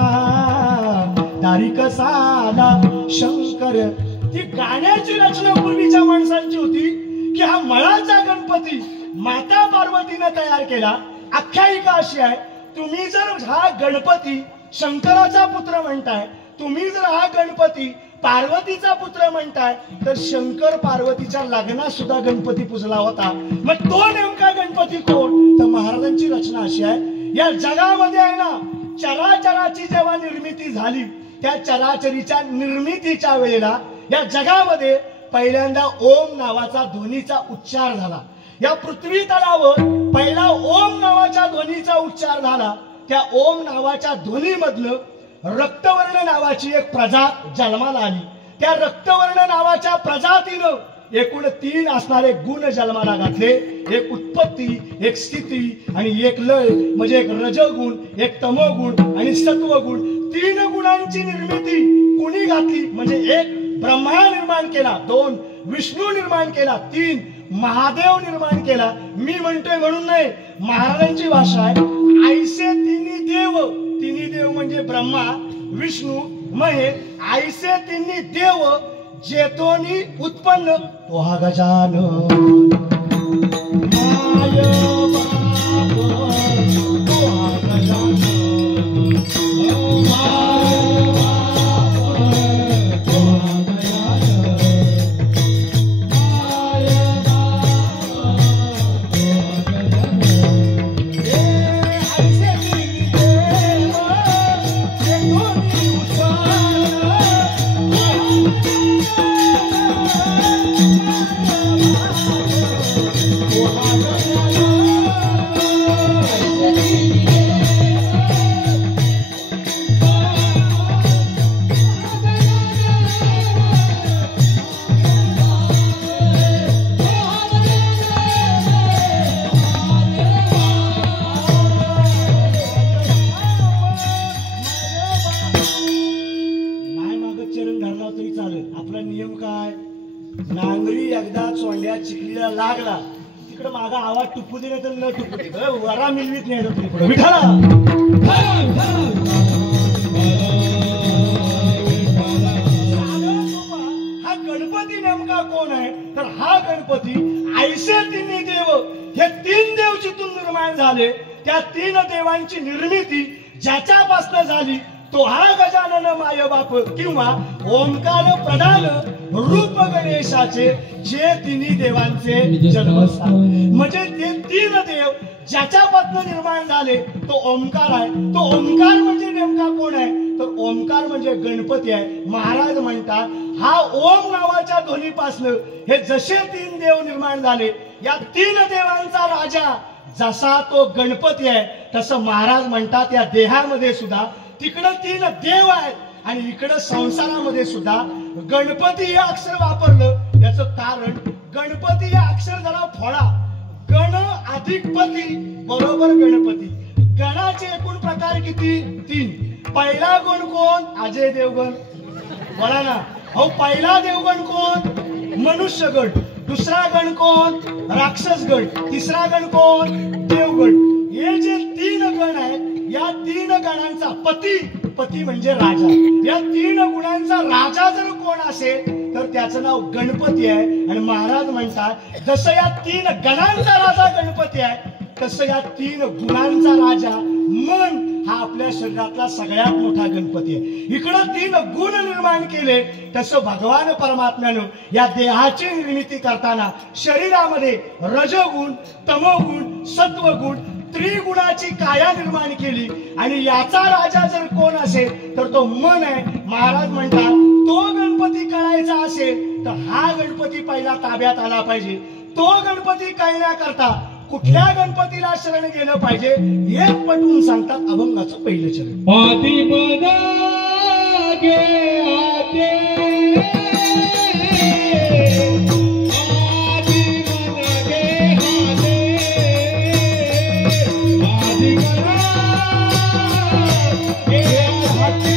दारी कसाला शंकर. ती गाण्याची रचना पूर्वीच्या माणसांची होती की हा मळाचा गणपती माता पार्वतीने तयार केला. आख्यायिका अशी आहे तुम्ही जर हा गणपती शंकराचा पुत्र म्हणताय, तुम्ही जर हा गणपती पार्वतीचा पुत्र म्हणताय तर शंकर पार्वतीच्या लग्नात सुद्धा गणपती पूजला होता. मग तो नेमका गणपती कोण? तर महाराजांची रचना अशी आहे या जगामध्ये आहे ना चराचराची जेव्हा निर्मिती झाली त्या चराचरीच्या निर्मितीच्या वेळेला या जगामध्ये पहिल्यांदा ओम नावाचा ध्वनीचा उच्चार झाला. या पृथ्वी तलावर पहिला ओम नावाच्या ध्वनीचा उच्चार झाला. त्या ओम नावाच्या ध्वनीमधलं रक्तवर्ण नावाची एक प्रजात जन्माला आली. त्या रक्तवर्ण नावाच्या प्रजातीनं एकूण 3 असणारे गुण जन्माला घातले. एक उत्पत्ती, एक स्थिती आणि एक लय. म्हणजे एक रजगुण, एक तमोगुण आणि सत्वगुण. 3 गुणांची निर्मिती कुणी घातली? म्हणजे एक ब्रह्मा निर्माण केला, 2 विष्णू निर्माण केला, 3 महादेव निर्माण केला. मी म्हणतोय म्हणून नाही, महाराजांची भाषा आहे. ऐसे तिन्ही देव, तिन्ही देव म्हणजे ब्रह्मा, विष्णू, महेश. ऐसे तिन्ही देव जेतोनी उत्पन्न तो हा गजानन. माय बाप तो हा गजानन. माय बाप तो हा गजानन. माय बाप तो हा गजानन. ऐसे तिन्ही देव जेतोनी उत्पन्न नांगरी एकदा चोंड्या चिखलीला लागला, तिकडे मागा आवाज टुपू दे तर न टुपू दे, वरा मिलवीत नाही पुढे. विठाला हा गणपती नेमका कोण आहे? तर हा गणपती ऐसे तिन्ही देव, हे 3 देव जिथून निर्माण झाले, त्या 3 देवांची निर्मिती ज्याच्यापासून झाली तो हा गजानन मायबाप किंवा ओंकार प्रधान रूप गणेशाचे, जे तिन्ही देवांचे जन्मस्थान. म्हणजे ते 3 देव ज्याच्यापासून निर्माण झाले तो ओंकार आहे. तो ओंकार म्हणजे नेमका कोण आहे? तर ओंकार म्हणजे गणपती आहे. महाराज म्हणतात हा ओम नावाच्या ध्वनीपासून हे जसे 3 देव निर्माण झाले, या 3 देवांचा राजा जसा तो गणपती आहे, तसं महाराज म्हणतात या देहामध्ये सुद्धा तिकडं 3 देव आहेत आणि इकडं संसारामध्ये सुद्धा गणपती हे अक्षर वापरलं. याचं कारण, गणपती हे अक्षर जरा फोडा. गण अधिक पती बरोबर गणपती. गणाचे एकूण प्रकार किती? 3. पहिला गण कोण? अजय देवगण. बोला ना हो. पहिला देवगण कोण? मनुष्य गण. दुसरा गण कोण? राक्षस गण. तिसरा गण कोण? देवगण. हे जे 3 गण आहेत, या 3 गणांचा पती म्हणजे राजा, या 3 गुणांचा राजा जर कोण असेल तर त्याचं नाव गणपती आहे. आणि महाराज म्हणतात जसं या 3 गणांचा राजा गणपती आहे, तसं या 3 गुणांचा राजा मन हा आपल्या शरीरातला सगळ्यात मोठा गणपती आहे. इकडं 3 गुण निर्माण केले, तसं भगवान परमात्म्यानं या देहाची निर्मिती करताना शरीरामध्ये रजगुण, तमोगुण, सत्वगुण, त्रिगुणाची काया निर्माण केली. आणि याचा राजा जर कोण असेल तर तो मन आहे. महाराज म्हणतात तो गणपती कळायचा असेल तर हा गणपती पहिला ताब्यात आला पाहिजे. तो गणपती कळण्याकरता कुठल्या गणपतीला शरण गेलं पाहिजे हे पटवून सांगतात अभंगाचं पहिलं चरण. आदि बना गे आते, आदि बना गे हाते, आदि बना गे हाते,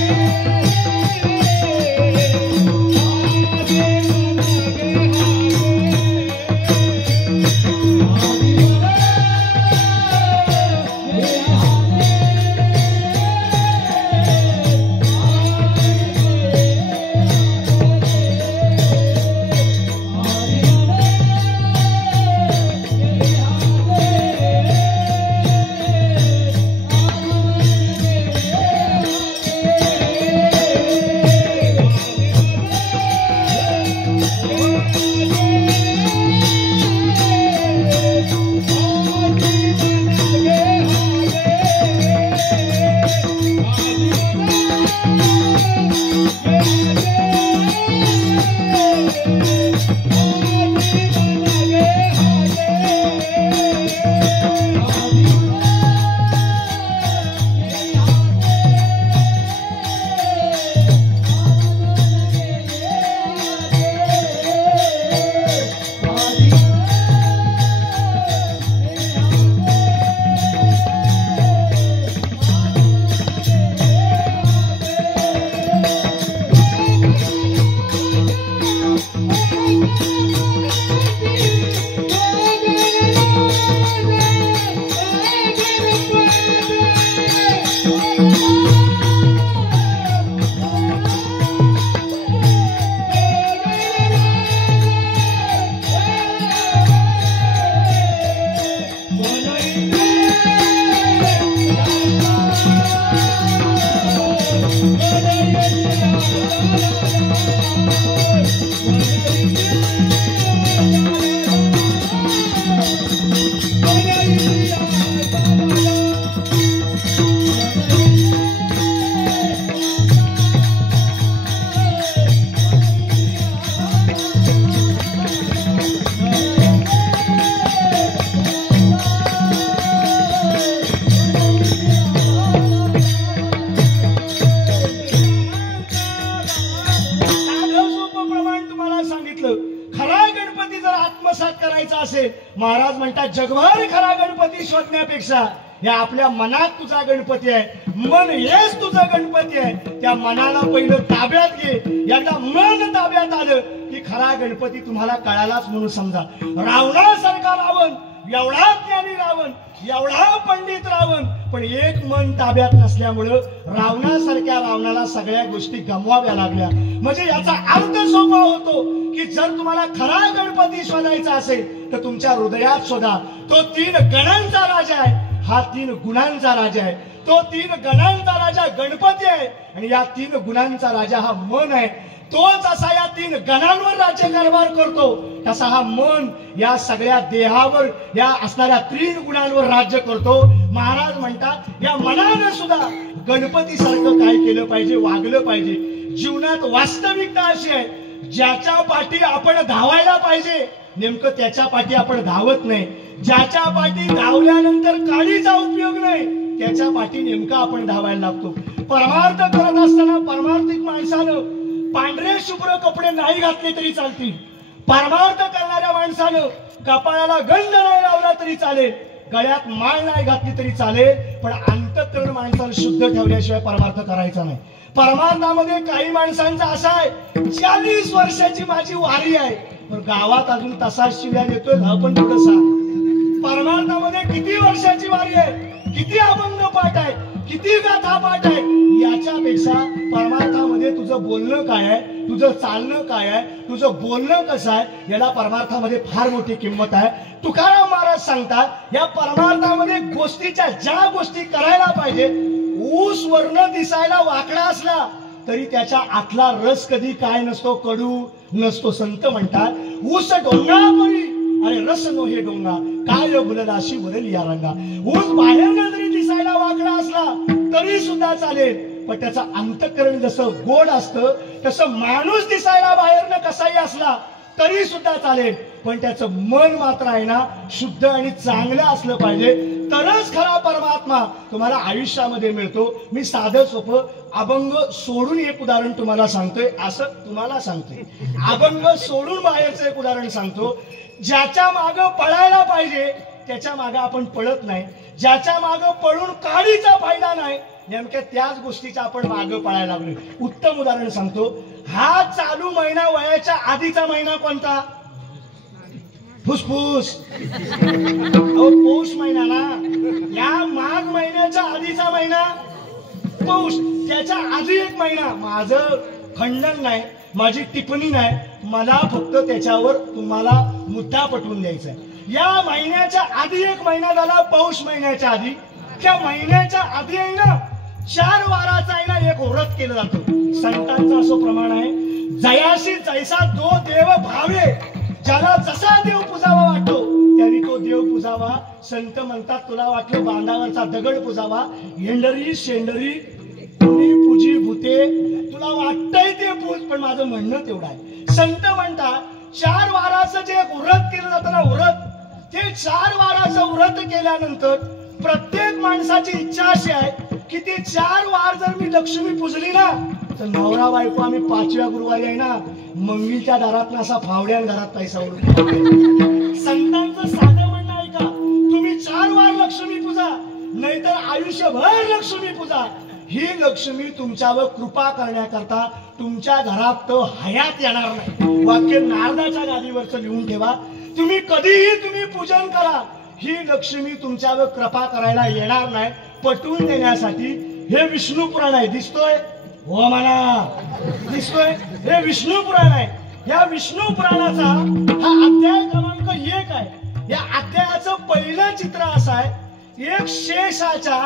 महाराज म्हणतात जगभर खरा गणपती शोधण्यापेक्षा या आपल्या मनात तुझा गणपती आहे, मन हेच तुझा गणपती आहे. त्या मनाला पहिलं ताब्यात घे. एकदा मन ताब्यात आलं की खरा गणपती तुम्हाला कळालाच म्हणून समजा. रावणासारखा रावण, एवढा ज्ञानी रावण, एवढा पंडित रावण, पण एक मन ताब्यात नसल्यामुळं रावणासारख्या रावणाला सगळ्या गोष्टी गमवाव्या लागल्या. म्हणजे याचा अर्थ सोपा होतो की जर तुम्हाला खरा गणपती शोधायचा असेल तर तुमच्या हृदयात शोधा. तो 3 गणांचा राजा आहे, हा 3 गुणांचा राजा आहे. तो 3 गणांचा राजा गणपती आहे आणि या 3 गुणांचा राजा हा मन आहे. तो जसा या 3 गणांवर राज्यकारभार करतो तसा हा मन या सगळ्या देहावर, या असणाऱ्या 3 गुणांवर राज्य करतो. महाराज म्हणतात या मनानं सुद्धा गणपती सारखं काय केलं पाहिजे, वागलं पाहिजे. जीवनात वास्तविकता अशी आहे, ज्याच्या पाठी आपण धावायला पाहिजे नेमकं त्याच्या पाठी आपण धावत नाही. ज्याच्या पाठी धावल्यानंतर काळीचा उपयोग नाही त्याच्या पाठी नेमका आपण धावायला लागतो. परमार्थ करत असताना परमार्थिक माणसानं पांढरे शुभ्र कपडे नाही घातले तरी चालतील. परमार्थ करणाऱ्या माणसानं कपाळाला गंध नाही लावला तरी चालेल, गळ्यात माळ नाही घातली तरी चालेल, पण अंतःकरण माणसाला शुद्ध ठेवल्याशिवाय परमार्थ करायचा नाही. परमार्थामध्ये काही माणसांचा असा आहे 40 वर्षाची माझी वारी आहे, पण गावात अजून तसाच शिव्या देतोय, पण थोडं सांग. परमार्थामध्ये किती वर्षाची वारी आहे, किती अभंग पाठ आहे, किती गाथा पाठ आहे, याच्यापेक्षा परमार्थामध्ये तुझं बोलणं काय आहे, तुझं चालणं काय आहे, तुझं बोलणं कसं आहे, याला परमार्थामध्ये फार मोठी किंमत आहे. तुकाराम महाराज सांगतात या परमार्थामध्ये गोष्टीच्या ज्या गोष्टी करायला पाहिजे, ऊस वर्ण दिसायला वाकडा असला तरी त्याच्या आतला रस कधी काय नसतो, कडू नसतो. संत म्हणतात ऊस डोंगरापरी अरे रस नो हे डोंगा, काय बुलदाशी बदल या रंगा. ऊस बाहेर जरी दिसायला वाकडा असला तरी सुद्धा चालेल, पण त्याचं अंतःकरण जसं गोड असतं तसं माणूस दिसायला बाहेरनं कसाही असला तरी सुद्धा चालेल, पण त्याचं मन मात्र आहे ना शुद्ध आणि चांगलं असलं पाहिजे, तरच खरा परमात्मा तुम्हाला आयुष्यामध्ये मिळतो. मी साधं सोपं अभंग सोडून एक उदाहरण तुम्हाला सांगतोय, असं तुम्हाला सांगतोय. अभंग सोडून बाहेरचं एक उदाहरण सांगतो. ज्याच्या मागं पळायला पाहिजे त्याच्या मागं आपण पळत नाही, ज्याच्या मागं पळून काळीचा फायदा नाही नेमक्या त्याच गोष्टीचा आपण मागं पळायला लागलो. उत्तम उदाहरण सांगतो. हा चालू महिना वयाच्या आधीचा महिना कोणता? फुसफुस. पौष महिना ना, या माघ महिन्याच्या आधीचा महिना पौष. त्याच्या आधी एक महिना. माझं खंडन नाही, माझी टिप्पणी नाही, मला फक्त त्याच्यावर तुम्हाला मुद्दा पटवून द्यायचा आहे. या महिन्याच्या आधी एक महिना झाला पौष महिन्याच्या आधी. त्या महिन्याच्या आधी आहे ना 4 वाराचा आहे ना एक व्रत केलं जातं. संतांचं असं प्रमाण आहे, जयाशी जैसा दो देव भावे, ज्याला जसा देव पुजावा वाटतो त्यांनी तो देव पुजावा. संत म्हणतात तुला वाटलं बांधावरचा दगड पुजावा, हेंडरी शेंडरी कुणी पूजी भूते, तुला वाटतंय ते पूज, पण माझं म्हणणं तेवढं आहे. संत म्हणतात 4 वाराचं जे एक व्रत केलं जातं ना व्रत, ते 4 वाराचं व्रत केल्यानंतर प्रत्येक माणसाची इच्छा अशी आहे की ते 4 वार जर मी लक्ष्मी पूजली ना तर नवरा बायको आम्ही 5व्या गुरुवारी आहे ना मंगीच्या दारात असा फावड्या घरात पैसा उडून. संतांचं साधं म्हणणं आहे का तुम्ही 4 वार लक्ष्मी पूजा, नाहीतर आयुष्यभर लक्ष्मी पूजा. ही लक्ष्मी तुमच्यावर कृपा करण्याकरता तुमच्या घरात तो हयात येणार नाही. वाक्य नारदाच्या गादीवरचं लिहून ठेवा. तुम्ही कधीही तुम्ही पूजन करा, ही लक्ष्मी तुमच्यावर कृपा करायला येणार नाही. पटवून देण्यासाठी हे विष्णू पुराण आहे, दिसतोय हो म्हणा, दिसतोय हे विष्णू पुराण आहे. या विष्णू पुराणाचा हा अध्याय क्रमांक 1 आहे. या अध्यायाचं पहिलं चित्र असं आहे, एक शेषाच्या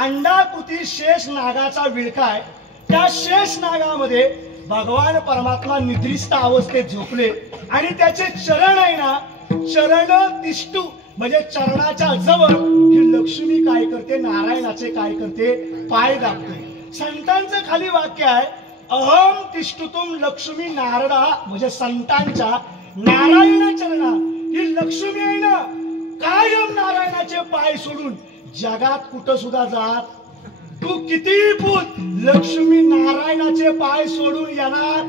अंडाकृती शेष नागाचा विळखा त्या शेष नागामध्ये भगवान परमात्मा निद्रिस्त अवस्थेत झोपले आणि त्याचे चरण आहे ना, चरण तिष्ठू म्हणजे चरणाच्या जवळ ही लक्ष्मी काय करते, नारायणाचे काय करते, पाय दाबते. संतांचं खाली वाक्य आहे, अहम तिष्ठुतुम लक्ष्मी नारदा, म्हणजे संतांच्या नारायण चरणा ही लक्ष्मी आहे ना, कायम नारायणाचे पाय सोडून जगात कुठं सुद्धा जात तू किती पूत लक्ष्मी नारायणाचे पाय सोडून येणार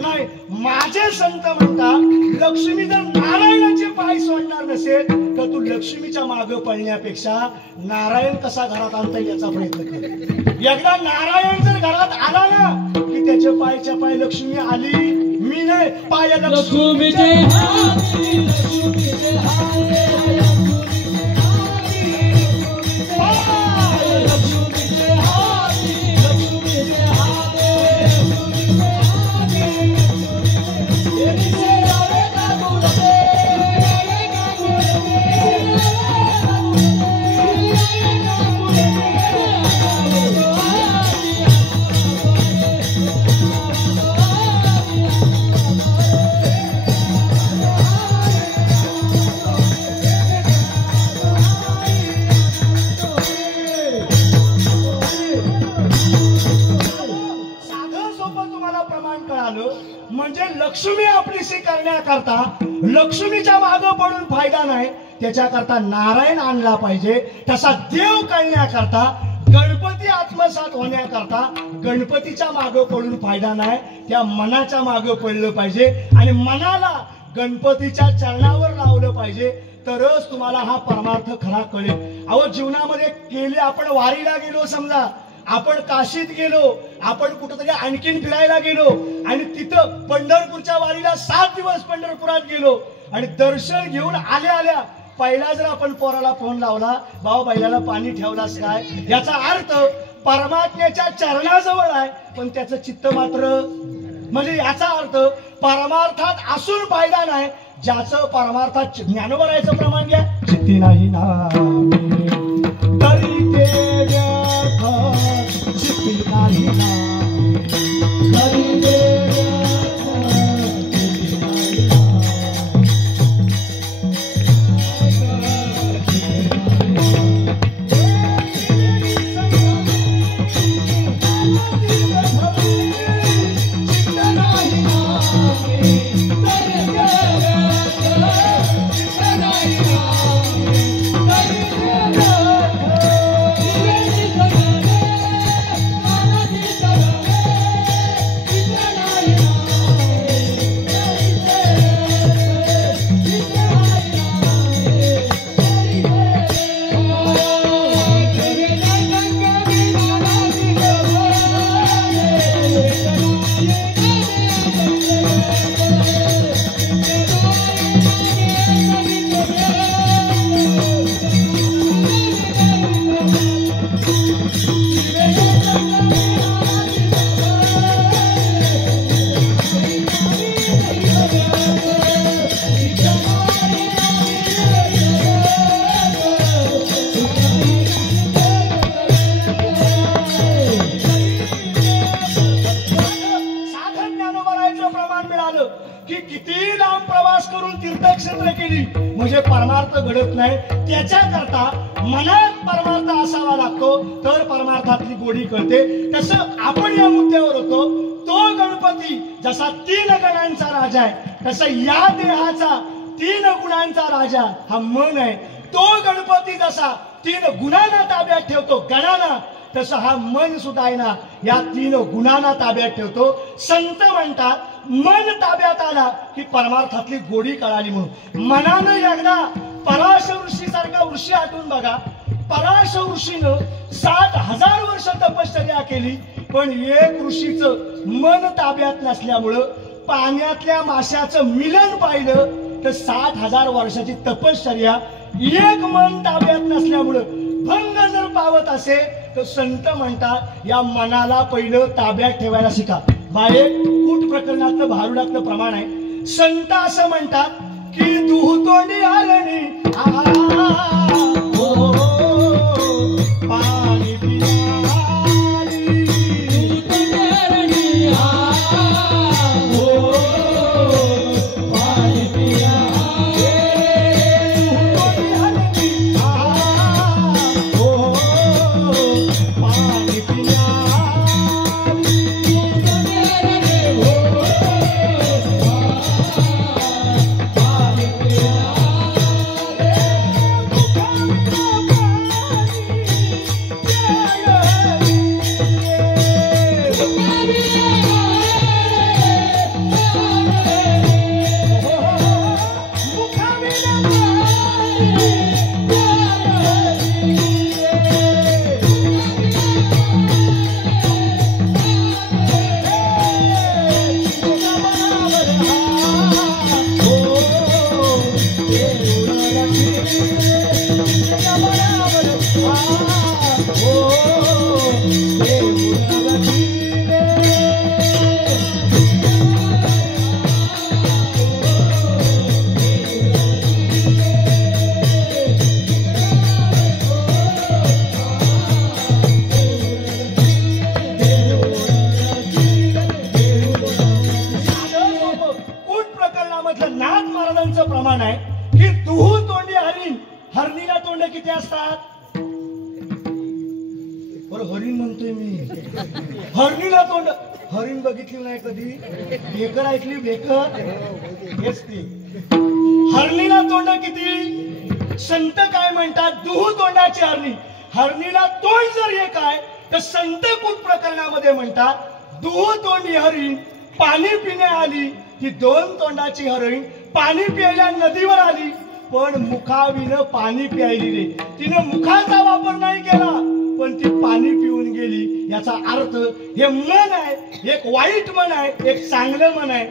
नाही. माझे संत म्हणतात लक्ष्मी जर नारायणाचे पाय सोडणार नसेल तर तू लक्ष्मीच्या मागे पळण्यापेक्षा नारायण कसा घरात आणता याचा प्रयत्न कर. एकदा नारायण जर घरात आला ना की त्याचे पायच्या पाय लक्ष्मी आली, मी नाही पाय लक्ष्मीचे हाती, लक्ष्मीचे हाती, म्हणजे लक्ष्मी आपलीशी करण्याकरता लक्ष्मीच्या मागे पडून फायदा नाही, त्याच्याकरता नारायण आणला पाहिजे. तसा देव कळण्याकरता गणपती आत्मसात होण्याकरता गणपतीच्या मागे पडून फायदा नाही, त्या मनाच्या मागे पडलं पाहिजे आणि मनाला गणपतीच्या चरणावर लावलं पाहिजे, तरच तुम्हाला हा परमार्थ खरा कळेल. अहो जीवनामध्ये गेले आपण वारीला गेलो, समजा आपण काशीत गेलो, आपण कुठेतरी आणखीन फिरायला गेलो आणि तिथं पंढरपूरच्या वारीला 7 दिवस पंढरपुरात गेलो आणि दर्शन घेऊन आल्या आल्या पहिला जर आपण पोराला फोन लावला, भाऊ बैलाला पाणी ठेवलास काय, याचा अर्थ परमात्म्याच्या चरणाजवळ आहे पण त्याचं चित्त मात्र, म्हणजे याचा अर्थ परमार्थात असून फायदा नाही. ज्याचं परमार्थात ज्ञानोबरायचं प्रमाण घ्या, चित्ती नाही ना तरी ते व्यर्थ, चित्ती नाही ना तरी ते परमार्थ घडत नाही. त्याच्याकरता मनात परमार्थ असावा लागतो तर परमार्थातली गोडी कळते. तसं आपण या मुद्द्यावर होतो, तो गणपती जसा 3 गणांचा राजा आहे तसं या देहाचा 3 गुणांचा राजा हा मन आहे. तो गणपती जसा 3 गुणांना ताब्यात ठेवतो गणांना, तसं हा मन सुद्धा आहे ना या 3 गुणांना ताब्यात ठेवतो. संत म्हणतात मन ताब्यात आला की परमार्थातली गोडी कळाली म्हणून. मनानं एकदा पराश ऋषी सारखा ऋषी आठवून बघा. पराश ऋषीनं 60,000 वर्ष तपश्चर्या केली पण एक ऋषीचं मन ताब्यात नसल्यामुळं पाण्यातल्या माशाचं मिलन पाहिलं तर 60,000 वर्षाची तपश्चर्या एक मन ताब्यात नसल्यामुळं भंग जर पावत असेल तर संत म्हणतात या मनाला पहिलं ताब्यात ठेवायला शिका. बाहेर कूट प्रकरणातलं भारुडातलं प्रमाण आहे. संत असं म्हणतात की दुहतोंडी आरणी पाणी नाथ महाराजांचं प्रमाण आहे की दुहू तोंडी हरिण, हरणीला तोंड किती असतात? बरं हरिण म्हणतोय मी, हरणीला तोंड. हरिण बघितली नाही कधी? भेकर ऐकली? भेकर हेच ती. हरणीला तोंड किती? संत काय म्हणतात? दुहू तोंडाची हरणी. हरणीला तोंड जर एक आहे तर संत कूट प्रकरणामध्ये म्हणतात दुहू तोंडी हरिण पाणी पिणे आली. ती दोन तोंडाची हरिण पाणी प्यायला नदीवर आली, पण मुखाविनं पाणी प्यायली रे. तिने मुखाचा वापर नाही केला, पण ती पाणी पिऊन गेली. याचा अर्थ हे मन आहे, एक वाईट मन आहे, एक चांगलं मन आहे.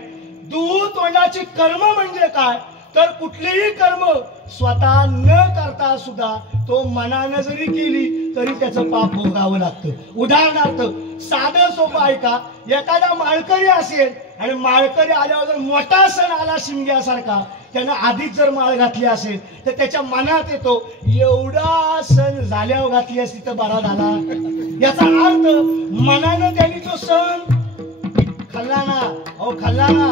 दुहू तोंडाची कर्म म्हणजे काय? तर कुठलीही कर्म स्वतः न करता सुद्धा तो मनानं जरी केली तरी त्याचं पाप भोगावं लागतं. उदाहरणार्थ साधं सोपं ऐका. एखादा माळकरी असेल आणि माळकरी आल्यावर जर मोठा सण आला शिमग्यासारखा, त्यानं आधीच जर माळ घातली असेल तर त्याच्या मनात येतो एवढा सण झाल्यावर घातली असती तर बरा झाला. याचा अर्थ मनानं त्यांनी तो सण खाल्ला ना, अहो खाल्ला ना.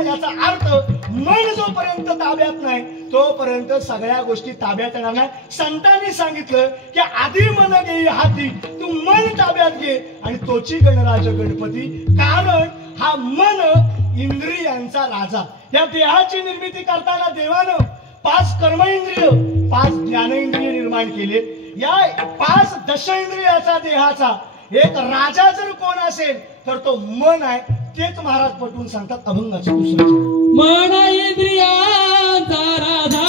याचा अर्थ मन जोपर्यंत ताब्यात नाही तोपर्यंत सगळ्या गोष्टी ताब्यात येणार नाही. संतांनी सांगितलं की आधी मन घे हाती, तू मन ताब्यात घे आणि तोची गणराज गणपती. कारण हा मन इंद्रियांचा राजा. या देहाची निर्मिती करताना देवानं 5 कर्मेंद्रिय 5 ज्ञानेंद्रिय निर्माण केले. या 5 दशेंद्रियाचा देहाचा एक राजा जर कोण असेल तर तो मन आहे. तेच महाराज पटवून सांगतात अभंगाचं दुसरं मन इंद्रियांचा राजा.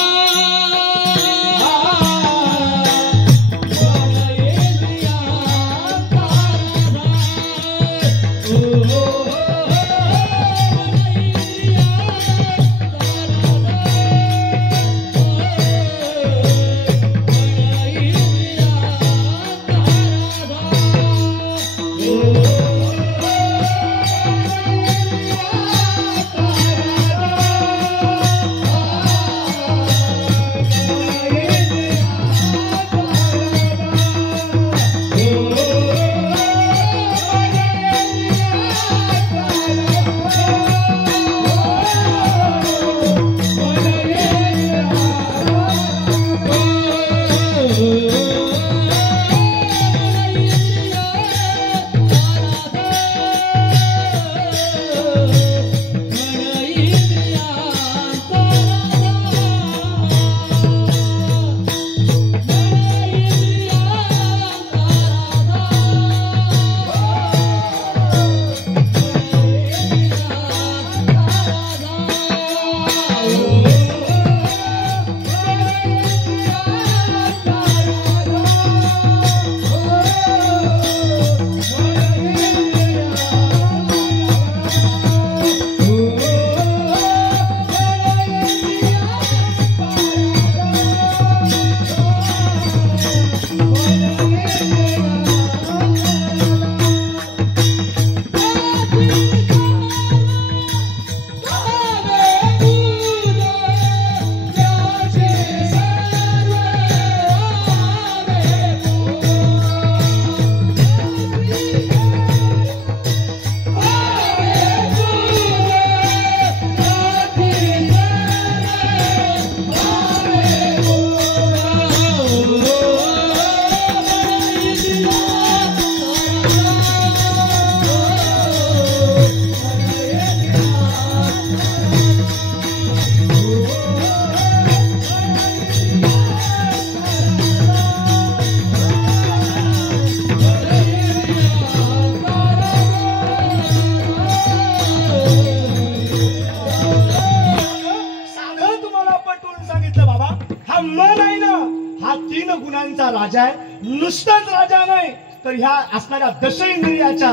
नुसताच राजा नाही तर ह्या असणाऱ्या दश इंद्रियाच्या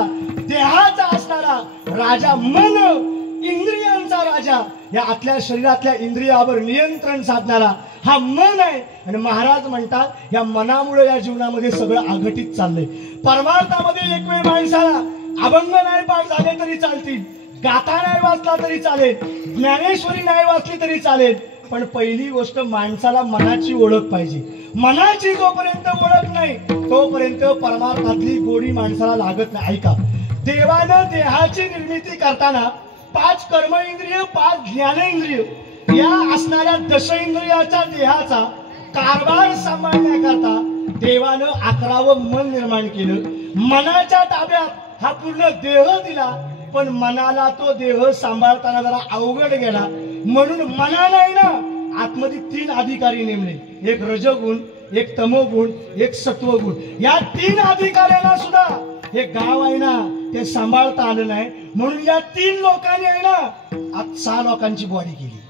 देहाचा असणारा राजा मन, इंद्रियांचा राजा, या आतल्या शरीरातल्या इंद्रियावर नियंत्रण साधणारा हा मन आहे. आणि महाराज म्हणतात या मनामुळे या जीवनामध्ये सगळं अघटित चाललंय. परमार्थामध्ये एक वेळ माणसाला अभंग नाही पाठ झाले तरी चालतील, गाथा नाही वाचला तरी चालेल, ज्ञानेश्वरी नाही वाचली तरी चालेल, पण पहिली गोष्ट माणसाला मनाची ओळख पाहिजे. मनाची जोपर्यंत ओळख नाही तोपर्यंत परमार्थातली गोडी माणसाला लागत नाही. ऐका, देवानं देहाची निर्मिती करताना 5 कर्म इंद्रिय, 5 ज्ञानेंद्रिय या असणाऱ्या दश इंद्रियाच्या देहाचा कारभार सांभाळण्याकरता देवानं 11वं मन निर्माण केलं. मनाच्या ताब्यात हा पूर्ण देह दिला, पण मनाला तो देह सांभाळताना जरा अवघड गेला. म्हणून मनाला ना आतमध्ये 3 अधिकारी नेमले, एक रजगुण, एक तमोगुण, एक सत्वगुण. या 3 अधिकाऱ्यांना सुद्धा हे गाव आहे ना ते सांभाळता आलं नाही. म्हणून या 3 लोकांनी आहे ना आज 6 लोकांची बॉडी केली.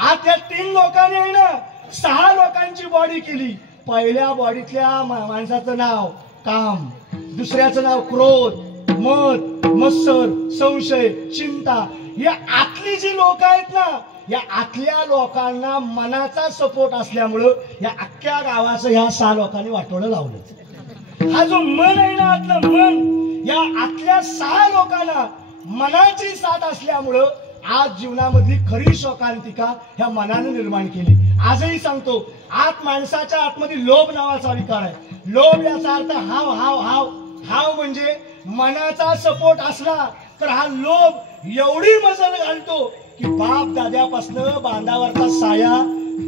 आज या 3 लोकांनी आहे ना 6 लोकांची बॉडी केली. पहिल्या बॉडीतल्या माणसाचं नाव काम, दुसऱ्याचं नाव क्रोध, मद, मत्सर, संशय, चिंता. या आतली जी लोक आहेत ना या आतल्या लोकांना मनाचा सपोर्ट असल्यामुळं या अख्ख्या गावाचं ह्या 6 लोकांनी वाटोळं लावलं. हा जो मन आहे ना आतलं मन, या आतल्या 6 लोकांना मनाची साथ असल्यामुळं आज जीवनामधली खरी शोकांतिका ह्या मनाने निर्माण केली. आजही सांगतो, आत माणसाच्या आतमध्ये लोभ नावाचा विकार आहे. लोभ याचा अर्थ हाव हाव हाव. हाव म्हणजे मनाचा सपोर्ट असला तर हा लोभ एवढी मजल घालतो की बाप दाद्यापासनं बांधावरचा साया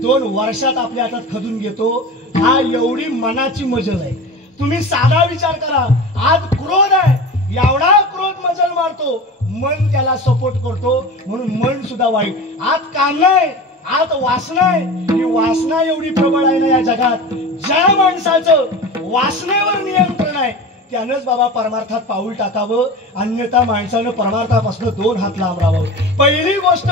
2 वर्षात आपल्या हातात खदून घेतो. हा एवढी मनाची मजल आहे. तुम्ही साधा विचार करा, आज क्रोध आहे, एवढा क्रोध मजल मारतो, मन त्याला सपोर्ट करतो, म्हणून मन सुद्धा वाईट. आज कामना आहे, आज वासना आहे. ही वासना एवढी प्रबळ आहे ना या जगात, ज्या माणसाचं वासनेवर नियंत्रण आहे त्यानंच बाबा परमार्थात पाऊल टाकावं, अन्यथा माणसानं परमार्थापासून 2 हात लांब राहावं. पहिली गोष्ट,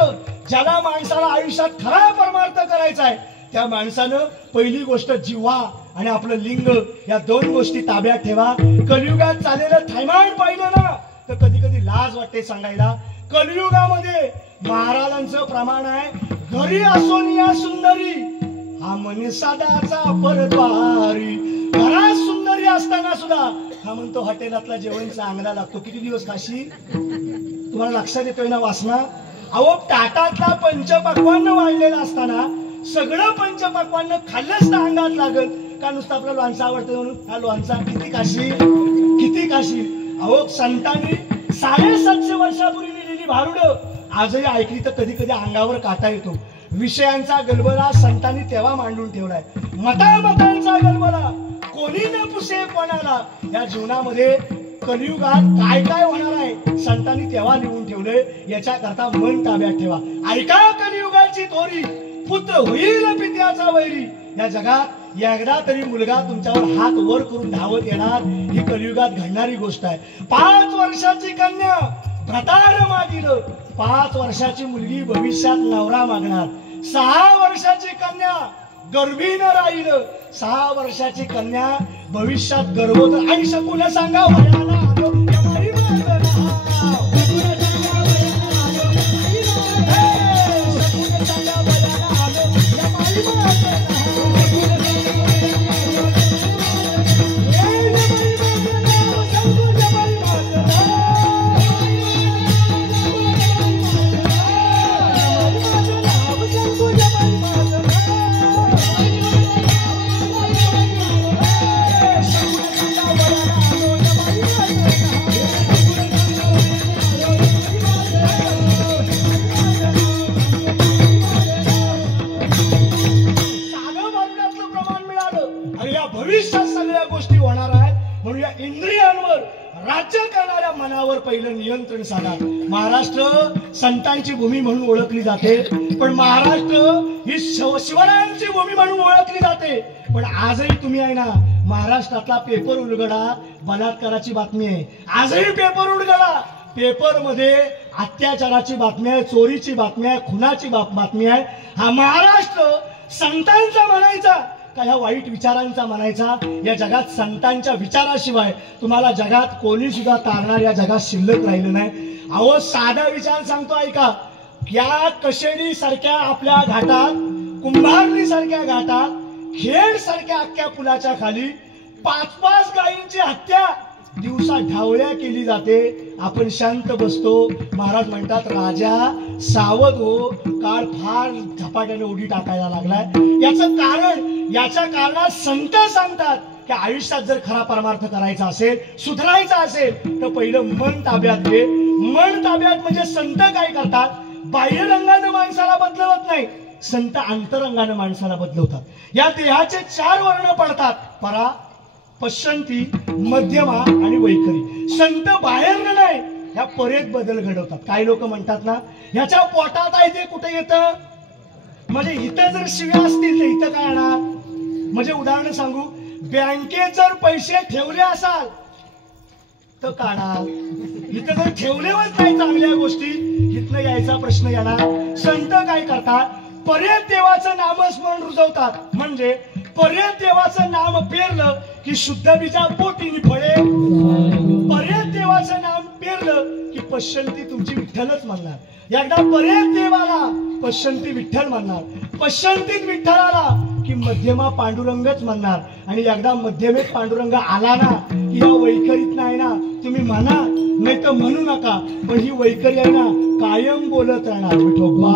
ज्याला माणसाला आयुष्यात खरा परमार्थ करायचा आहे त्या माणसानं पहिली गोष्ट जिव्हा आणि आपलं लिंग या 2 गोष्टी ताब्यात ठेवा. कलियुगात चाललेलं थैमान पाहिलं ना तर कधी कधी लाज वाटते सांगायला. कलियुगामध्ये महाराजांचं प्रमाण आहे, घरी असोनिया सुंदरी हा मनी सदाचा परद्वारी. घरात सुंदरी असताना सुद्धा हा म्हणतो हॉटेलातला जेवण चांगला लागतो. किती दिवस खाशी? तुम्हाला लक्षात येतोय ना वासना? अहो ताटातला पंचपक्वान्न वाढलेला असताना सगळं पंचपक्वान्न खाल्लंच तर अंगात लागत का? नुसतं आपलं लोणचं आवडतं म्हणून हा लोणचा किती खाशी किती खाशी. अहो संतांनी 750 वर्षापूर्वी लिहिलेली भारुडं आजही ऐकली तर कधी कधी अंगावर काटा येतो. विषयांचा गलबला संतांनी तेव्हा मांडून ठेवलाय. मतांचा गलबला कोणी न पुसे कोणाला. या जीवनामध्ये कलियुगात काय काय होणार आहे संतांनी तेव्हा लिहून ठेवलंय. याच्या करता मन ताब्यात ठेवा. ऐका कलियुगाची थोरी, पुत्र होईल पित्याचा वैरी. या जगात एकदा तरी मुलगा तुमच्यावर हात वर करून धावत येणार, ही कलियुगात घडणारी गोष्ट आहे. 5 वर्षाची कन्या भ्रतार मागील, 5 वर्षाची मुलगी भविष्यात नवरा मागणार. 6 वर्षाची कन्या गर्भीनं राहील, 6 वर्षाची कन्या भविष्यात गर्भवत. आणि शकून सांगा वयाला आलो इंद्रियांवर राज्य करणाऱ्या मनावर पहिलं नियंत्रण साधा. महाराष्ट्र संतांची भूमी म्हणून ओळखली जाते, पण महाराष्ट्र ही शिवरायांची भूमी म्हणून ओळखली जाते. पण आजही तुम्ही आहे ना महाराष्ट्रातला पेपर उलगडा, बलात्काराची बातमी आहे. आजही पेपर उलगडा, पेपर मध्ये अत्याचाराची बातमी आहे, चोरीची बातमी आहे, खुनाची बातमी आहे. हा महाराष्ट्र संतांचा म्हणायचा का ह्या वाईट विचारांचा म्हणायचा? या जगात संतांच्या विचाराशिवाय तुम्हाला जगात कोणी सुद्धा तारणार या जगात शिल्लक राहिलं नाही. अहो साधा विचार सांगतो ऐका. या कशेडी सारख्या आपल्या घाटात, कुंभारली सारख्या घाटात, खेड सारख्या अख्ख्या पुलाच्या खाली 5-5 गायींची हत्या दिवसा ढावळ्या केली जाते. आपण शांत बसतो. महाराज म्हणतात राजा सावध हो, काळ फार झपाट्याने उडी टाकायला लागलाय. याच्या कारणात संत सांगतात की आयुष्यात जर खरा परमार्थ करायचा असेल, सुधारायचा असेल तर पहिलं मन ताब्यात घे. मन ताब्यात म्हणजे संत काय करतात? बाह्य रंगाने माणसाला बदलवत नाही, संत अंतरंगाने माणसाला बदलवतात. या देहाचे 4 वर्ण पडतात: परा, पश्चंती, मध्यमा आणि वैखरी. संत बाहेर नाही, ह्या परेत बदल घडवतात. काही लोक म्हणतात ना ह्याच्या पोटात आहे ते कुठे येतं, म्हणजे इथं जर शिव्या असतील तर इथं काय येणार? म्हणजे उदाहरण सांगू, बँकेत जर पैसे ठेवले असाल तर काढा, इथं जर ठेवलेच नाही चांगल्या गोष्टी, इथनं यायचा प्रश्न येणार. संत काय करतात? पर्यंत देवाचं नामस्मरण रुजवतात. म्हणजे पर्यंत देवाचं नाम पेरलं की शुद्ध बीजा पोटीनी फळे. पर्यंत देवाचं नाम पेरलं की पश्चंती तुमची विठ्ठलच म्हणणार. एकदा पर्यंत देवाला पश्चंती विठ्ठल म्हणणार, पश्चंतीत विठ्ठलाला की मध्यमा पांडुरंगच म्हणणार. आणि एकदा मध्यमेत पांडुरंग आला ना की या वैखरीत नाही ना, तुम्ही म्हणा नाही तर म्हणू नका, पण ही वैखरी आहे ना कायम बोलत राहणार. विठोबा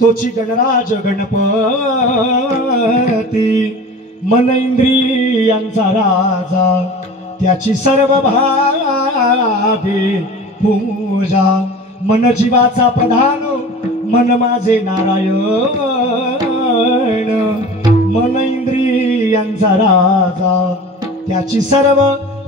तोची गणराज गणपती मन इंद्रियांचा राजा त्याची सर्व भावे पूजा मन जीवाचा प्रधान मन माझे नारायण मन इंद्रियांचा राजा त्याची सर्व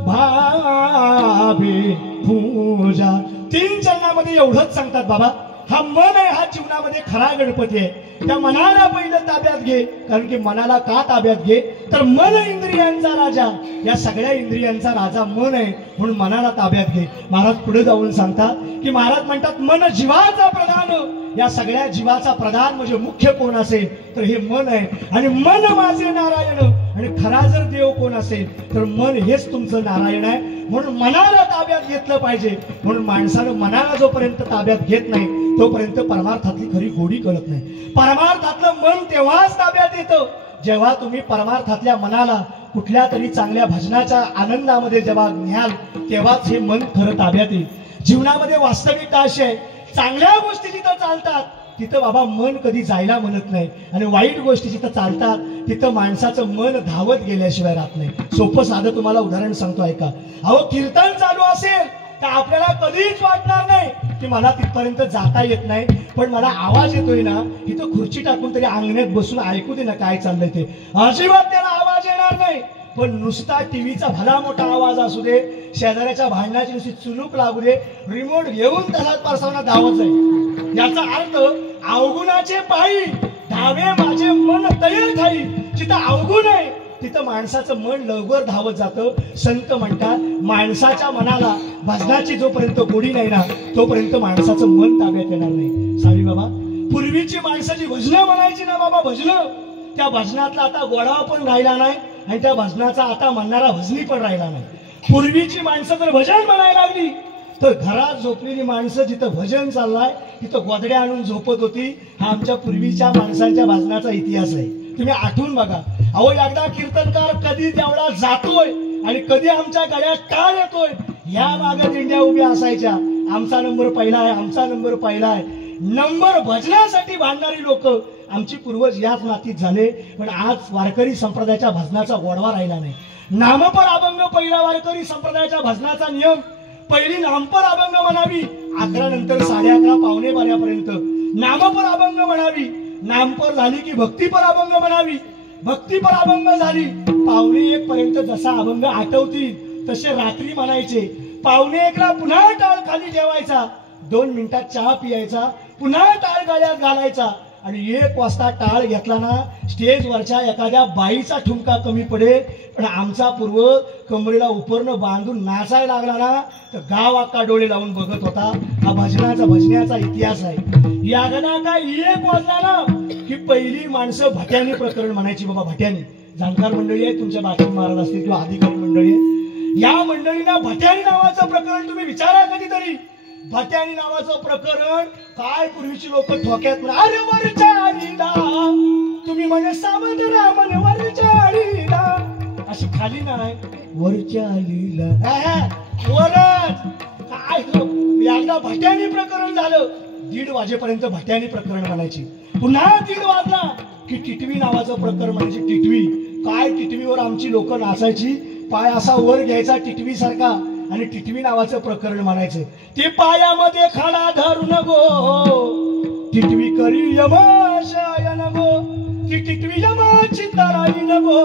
भावे पूजा. 3 चरणामध्ये एवढंच सांगतात बाबा, हा मन आहे हा जीवनामध्ये खरा गणपती आहे. त्या मनाला पहिलं ताब्यात घे, कारण की मनाला का ताब्यात घे तर मन इंद्रियांचा राजा, या सगळ्या इंद्रियांचा राजा मन आहे, म्हणून मनाला ताब्यात घे. महाराज पुढे जाऊन सांगतात की महाराज म्हणतात मन जीवाचा प्रधान, या सगळ्या जीवाचा प्रधान म्हणजे मुख्य कोण असेल तर हे मन आहे. आणि मन माझे नारायण, आणि खरा जर देव कोण असेल तर मन हेच तुमचं नारायण आहे. म्हणून मनाला ताब्यात घेतलं पाहिजे. म्हणून माणसानं मनाला जोपर्यंत ताब्यात घेत नाही तोपर्यंत परमार्थातली खरी गोडी कळत नाही. परमार्थातलं मन तेव्हाच ताब्यात येतं जेव्हा तुम्ही परमार्थातल्या मनाला कुठल्या तरी चांगल्या भजनाच्या आनंदामध्ये जेव्हा न्याल, तेव्हाच हे मन खरं ताब्यात येईल. जीवनामध्ये वास्तविकता अशी आहे, चांगल्या गोष्टी जिथं चालतात तिथं बाबा मन कधी जायला म्हणत नाही, आणि वाईट गोष्टी जिथं चालतात तिथं माणसाचं मन धावत गेल्याशिवाय राहत नाही. सोपं साधं तुम्हाला उदाहरण सांगतो ऐका. अहो कीर्तन चालू असेल तर आपल्याला कधीच वाटणार नाही की मला तिथपर्यंत जाता येत नाही, पण मला आवाज येतोय ना, इथं खुर्ची टाकून तरी अंगणात बसून ऐकू दे ना काय चाललंय ते. अजिबात त्याला आवाज येणार नाही. पण नुसता टीव्हीचा भला मोठा आवाज असू दे, शेजाऱ्याच्या भांडणाची नुसती चुलूक लागू दे, रिमोट घेऊन तसाच परसावना धावत जाईल. याचा अर्थ अवगुणाचे पायी धावे माझे मन तैर ठाई. जिथं अवगुण आहे तिथं माणसाचं मन लवकर धावत जातं. संत म्हणतात माणसाच्या मनाला भजनाची जोपर्यंत गोडी नाही ना तोपर्यंत माणसाचं मन ताब्यात येणार नाही. सावी बाबा, पूर्वीची माणसं जी भजनं म्हणायची ना बाबा, भजनं, त्या भजनातला आता गोडावा पण राहिला नाही, आणि त्या भजनाचा आता म्हणणारा भजनी पण राहिला नाही. पूर्वीची माणसं जर भजन म्हणायला लागली तर घरात झोपलेली माणसं जिथं भजन चाललाय तिथं गोदड्या आणून झोपत होती. हा आमच्या पूर्वीच्या माणसांच्या भजनाचा इतिहास आहे. तुम्ही आठवून बघा. अहो एकदा कीर्तनकार कधी तेवढा जातोय आणि कधी आमच्या गळ्यात टाळ येतोय, या मागे दिंड्या उभ्या असायच्या. आमचा नंबर पहिला आहे, आमचा नंबर पहिला आहे. नंबर भजनासाठी भांडणारी लोक आमची पूर्वज याच मातीत झाले. पण आज वारकरी संप्रदायाच्या भजनाचा गोडवा राहिला नाही. नामपर अभंग पहिला वारकरी संप्रदायाच्या भजनाचा नियम, पहिली नामपर अभंग म्हणावी, 11 नंतर 11:30 पावणे 12पर्यंत नामपर अभंग म्हणावी. नामपर झाली की भक्तीपर अभंग म्हणावी. भक्तीपर अभंग झाली 1:45 पर्यंत जसा अभंग आठवतील तसे रात्री म्हणायचे. 1:45ला पुन्हा टाळ खाली ठेवायचा, 2 मिनिटात चहा पियायचा, पुन्हा टाळ गळ्यात घालायचा, आणि 1 वाजता टाळ घेतला ना स्टेजवरच्या एखाद्या बाईचा ठुमका कमी पडेल, पण आमचा पूर्व कमरेला उपरणं बांधून नाचायला लागला ना तर गाव अक्का डोळे लावून बघत होता. हा भजनाचा इतिहास आहे. यागना काय 1 वाजला ना की पहिली माणसं भट्यानी प्रकरण म्हणायची. बाबा भट्यानी जाणकार मंडळी आहे, तुमच्या बातमी महाराज असतील किंवा अधिकारी मंडळी आहे, या मंडळींना भट्यानी नावाचं प्रकरण तुम्ही विचारा कधीतरी. भट्यानी नावाचं प्रकरण काय पूर्वीची लोक ठोक्यात अरे वरचाळीला तुम्ही म्हणे सावध म्हणे वरचाळीला, अशी खाली नाही वरचाळीला वरच काय. एकदा भट्यानी प्रकरण झालं 1:30 वाजेपर्यंत भट्यानी प्रकरण म्हणायची. पुन्हा 1:30 वाजला की टिटवी नावाचं प्रकरण म्हणायची. टिटवी काय, टिटवीवर आमची लोक नाचायची. पाय असा वर घ्यायचा टिटवी सारखा आणि टिटवी नावाचं प्रकरण म्हणायचं. ते पायामध्ये खडा धरून गो टिटवी करी यमशायन गो, ती टिटवी यमाची ताराई गो,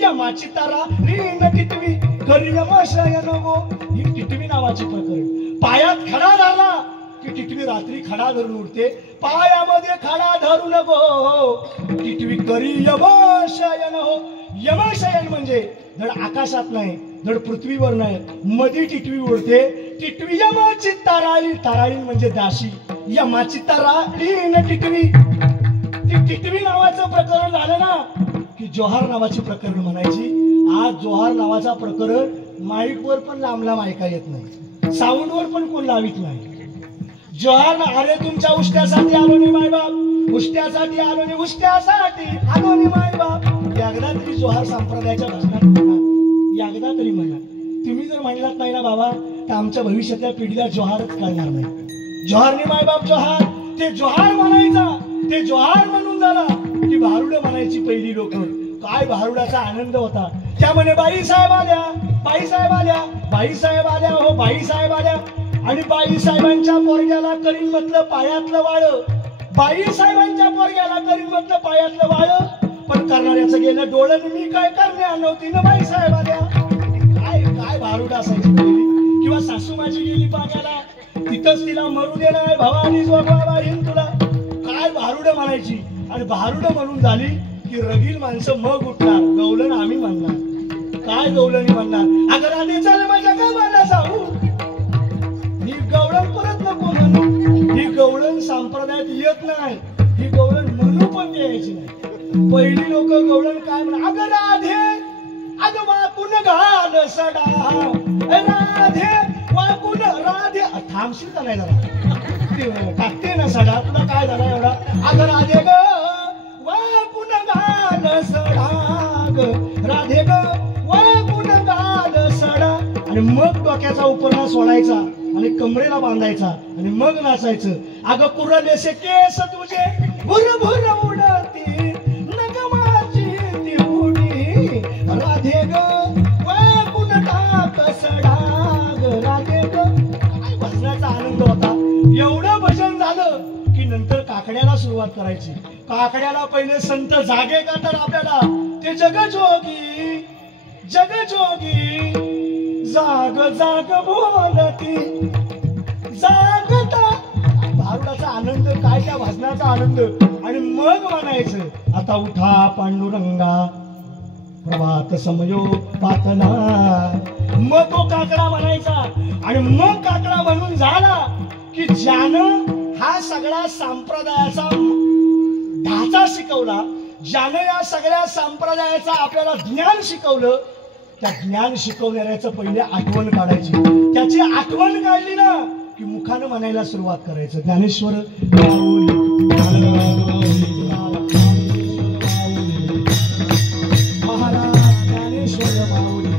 यमाची तारा रीन टिटवी करी यमशायन गो. ही टिटवी नावाची प्रकरण. पायात खडा धरला की टिटवी रात्री खडा धरून उठते. पायामध्ये खडा धरून गो टिटवी करी यमशायन हो. यमशयन म्हणजे धड आकाशात नाही, धड पृथ्वीवर नाही, मध्ये टिटवी उडते. टिटवी यमाची ताराळी, ताराळी म्हणजे दाशी, यमाची ताराळी न टिटवी. ती टिटवी नावाचं प्रकरण झालं ना की जोहार नावाची प्रकरण म्हणायची. आज जोहार नावाचा प्रकरण माईकवर पण लांब ऐका येत नाही, साऊंडवर पण कोण लावित नाही. जोहार, अरे तुमच्या उष्ट्यासाठी आलो नाही मायबाप, उष्ट्यासाठी आलो नाही, उष्ट्यासाठी आलो नाही मायबाप. एकदा तरी जोहार संप्रदायाच्या भजनात म्हणा, एकदा तरी म्हणा. तुम्ही जर म्हणलात नाही ना बाबा तर आमच्या भविष्यातल्या पिढीला जोहारच कळणार नाही. जोहारने मायबाप जोहार, ते जोहार म्हणायचा. ते जोहार म्हणून झाला की भारुड म्हणायची पहिली लोक. काय भारुडाचा आनंद होता. त्यामुळे बाई साहेब आल्या, बाई साहेब आल्या, बाई साहेब आल्या हो, बाई साहेब आल्या. आणि बाई साहेबांच्या पोरग्याला करीन म्हटलं पायातलं वाळ. बाई साहेबांच्या पोरग्याला तरी म्हटलं पायातलं वाळ, पण करणाऱ्याचं गेलं डोळं, मी काय करण्या नव्हती ना बाई साहेब आल्या. काय काय भारूड असायची पहिली. किंवा सासू माझी गेली पाण्याला, तिथंच तिला मरू दे नाही भवानी जोगवा वाहीन तुला, काय भारूड म्हणायची. आणि भारूड म्हणून झाली की रगील माणसं मग उठणार, गवलन आम्ही म्हणणार. काय गवलनी म्हणणार, अगर आधी चाल माझ्या गावाला जाऊ, ही गवळण परत नको म्हणू. ही गवळण संप्रदायात येत नाही, ही गवळण म्हणू पण द्यायची नाही. पहिली लोक गवळण काय म्हणा, अगं राधे अगं वाकून घाल सडा, राधे वाकून राधे. थांबशील का नाही जरा, टाकते ना सडा, तुला काय झाला एवढा. अगं राधे ग वाकून घाल सडा, ग राधे ग वाकून घाल सडा. आणि मग डोक्याचा उपरणा सोडायचा आणि कमरेला बांधायचा आणि मग नाचायचं. अगं कुरलेसे केस तुझे भुर भुर उडती, नगमाची ती उडी, राधे ग वाकून टाक सडा, ग राधे ग. काय भजनाचा आनंद होता. एवढं भजन झालं की नंतर काकड्याला सुरुवात करायची. काकड्याला पहिले संत जागे करतात आपल्याला, ते जगजोगी जगजोगी जाग जाग बोलती जागता. भारुडाचा आनंद काय, त्या भजनाचा आनंद. आणि मग म्हणायचं, आता उठा पांडुरंगा प्रभात समयो पातना. मग तो काकडा म्हणायचा. आणि मग काकडा म्हणून झाला की ज्यानं हा सगळा संप्रदायाचा ढाचा शिकवला, ज्यानं या सगळ्या संप्रदायाचा आपल्याला ज्ञान शिकवलं, त्या ज्ञान शिकवणाऱ्याचं पहिले आठवण काढायची. त्याची आठवण काढली ना की मुखानं म्हणायला सुरुवात करायचं, ज्ञानेश्वर माऊली महाराज, ज्ञानेश्वर माऊली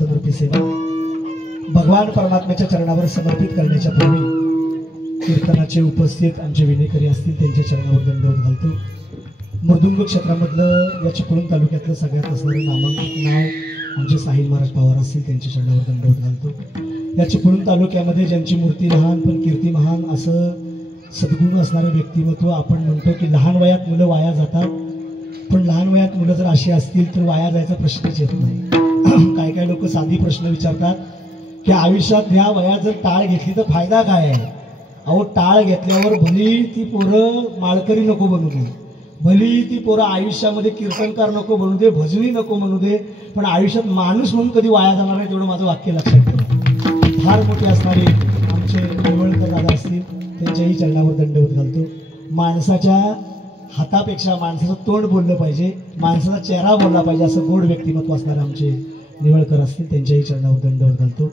कीर्तनरूपी सेवा भगवान परमात्म्याच्या चरणावर समर्पित करण्याच्या पूर्वी कीर्तनाचे उपस्थित आमचे विनेकरी असतील त्यांच्या चरणावर दंडवत घालतो. मृदुंग क्षेत्रामधलं या चिपळूण तालुक्यातलं सगळ्यात असणारं नामांकित नाव आमचे साहिल महाराज पवार असतील त्यांच्या चरणावर दंडवत घालतो. या चिपळूण तालुक्यामध्ये ज्यांची मूर्ती लहान पण कीर्ती महान असं सद्गुण असणारं व्यक्तिमत्व. आपण म्हणतो की लहान वयात मुलं वाया जातात, पण लहान वयात मुलं जर अशी असतील तर वाया जायचा प्रश्नच येत नाही. काय काय लोक साधी प्रश्न विचारतात की आयुष्यात ह्या वयात जर टाळ घेतली तर फायदा काय आहे. अहो, टाळ घेतल्यावर भली ती पोरं माळकरी नको बनू दे, भली ती पोरं आयुष्यामध्ये कीर्तनकार नको बनू दे, भजनी नको म्हणू दे, पण आयुष्यात माणूस म्हणून कधी वाया जाणार नाही तेवढं माझं वाक्य लक्षात ठेवा. फार मोठे असणारे आमचे निवळकर दादा असतील त्यांच्याही चरणावर दंडवत घालतो. माणसाच्या हातापेक्षा माणसाचं तोंड बोललं पाहिजे, माणसाचा चेहरा बोलला पाहिजे असं गोड व्यक्तिमत्व असणारे आमचे निवळकर असतील त्यांच्याही चरणावर दंडवत घालतो.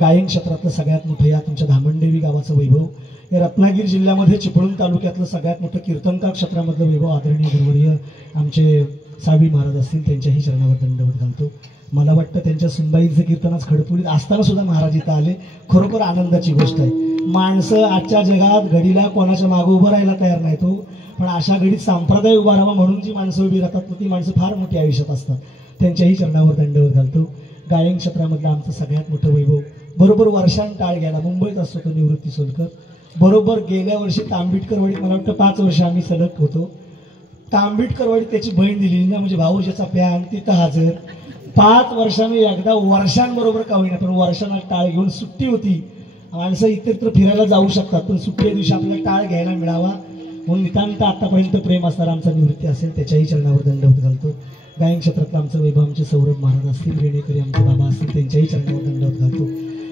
गायन क्षेत्रातलं सगळ्यात मोठं या तुमच्या धामणदेवी गावाचं वैभव, या रत्नागिरी जिल्ह्यामध्ये चिपळूण तालुक्यातलं सगळ्यात मोठं कीर्तनकार क्षेत्रामधलं वैभव आदरणीय गुरुवर्य आमचे सावी महाराज असतील त्यांच्याही चरणावर दंडवत घालतो. मला वाटतं त्यांच्या सुनबाईचं कीर्तन आज खडपुलीत असताना सुद्धा महाराज इथं आले, खरोखर आनंदाची गोष्ट आहे. माणसं आजच्या जगात घडीला कोणाच्या मागं उभं राहायला तयार नाही तो, पण अशा घडीत संप्रदाय उभा राहावा म्हणून जी माणसं उभी राहतात ती माणसं फार मोठी आयुष्यात असतात. त्यांच्याही चरणावर दंडवत घालतो. गायन क्षेत्रामधलं आमचं सगळ्यात मोठं वैभव बरोबर वर्षांत टाळ घ्यायला मुंबईत असतो तो निवृत्ती सोलकर. बरोबर गेल्या वर्षी तांबिटकरवाडीत मला वाटतं 5 वर्ष आम्ही सलग होतो. तांबिटकरवाडीत त्याची बहीण दिली ना, म्हणजे भाऊजीचा प्यान तिथं हजर. 5 वर्षांनी एकदा वर्षांबरोबर का होईना पण वर्षांना टाळ घेऊन सुट्टी होती. माणसं इतरत्र फिरायला जाऊ शकतात पण सुट्टी दिवशी आपल्याला टाळ घ्यायला मिळावा म्हणून नितांत आतापर्यंत प्रेम असणारा आमचा निवृत्ती असेल त्याच्याही चरणावर दंडवत घालतो. गायन क्षेत्रातलं आमचं वैभव आमचे सौरभ महाराज असतील, वेणेकरी आमचे बाबा असतील त्यांच्याही चरणावर दंडवत घालतो.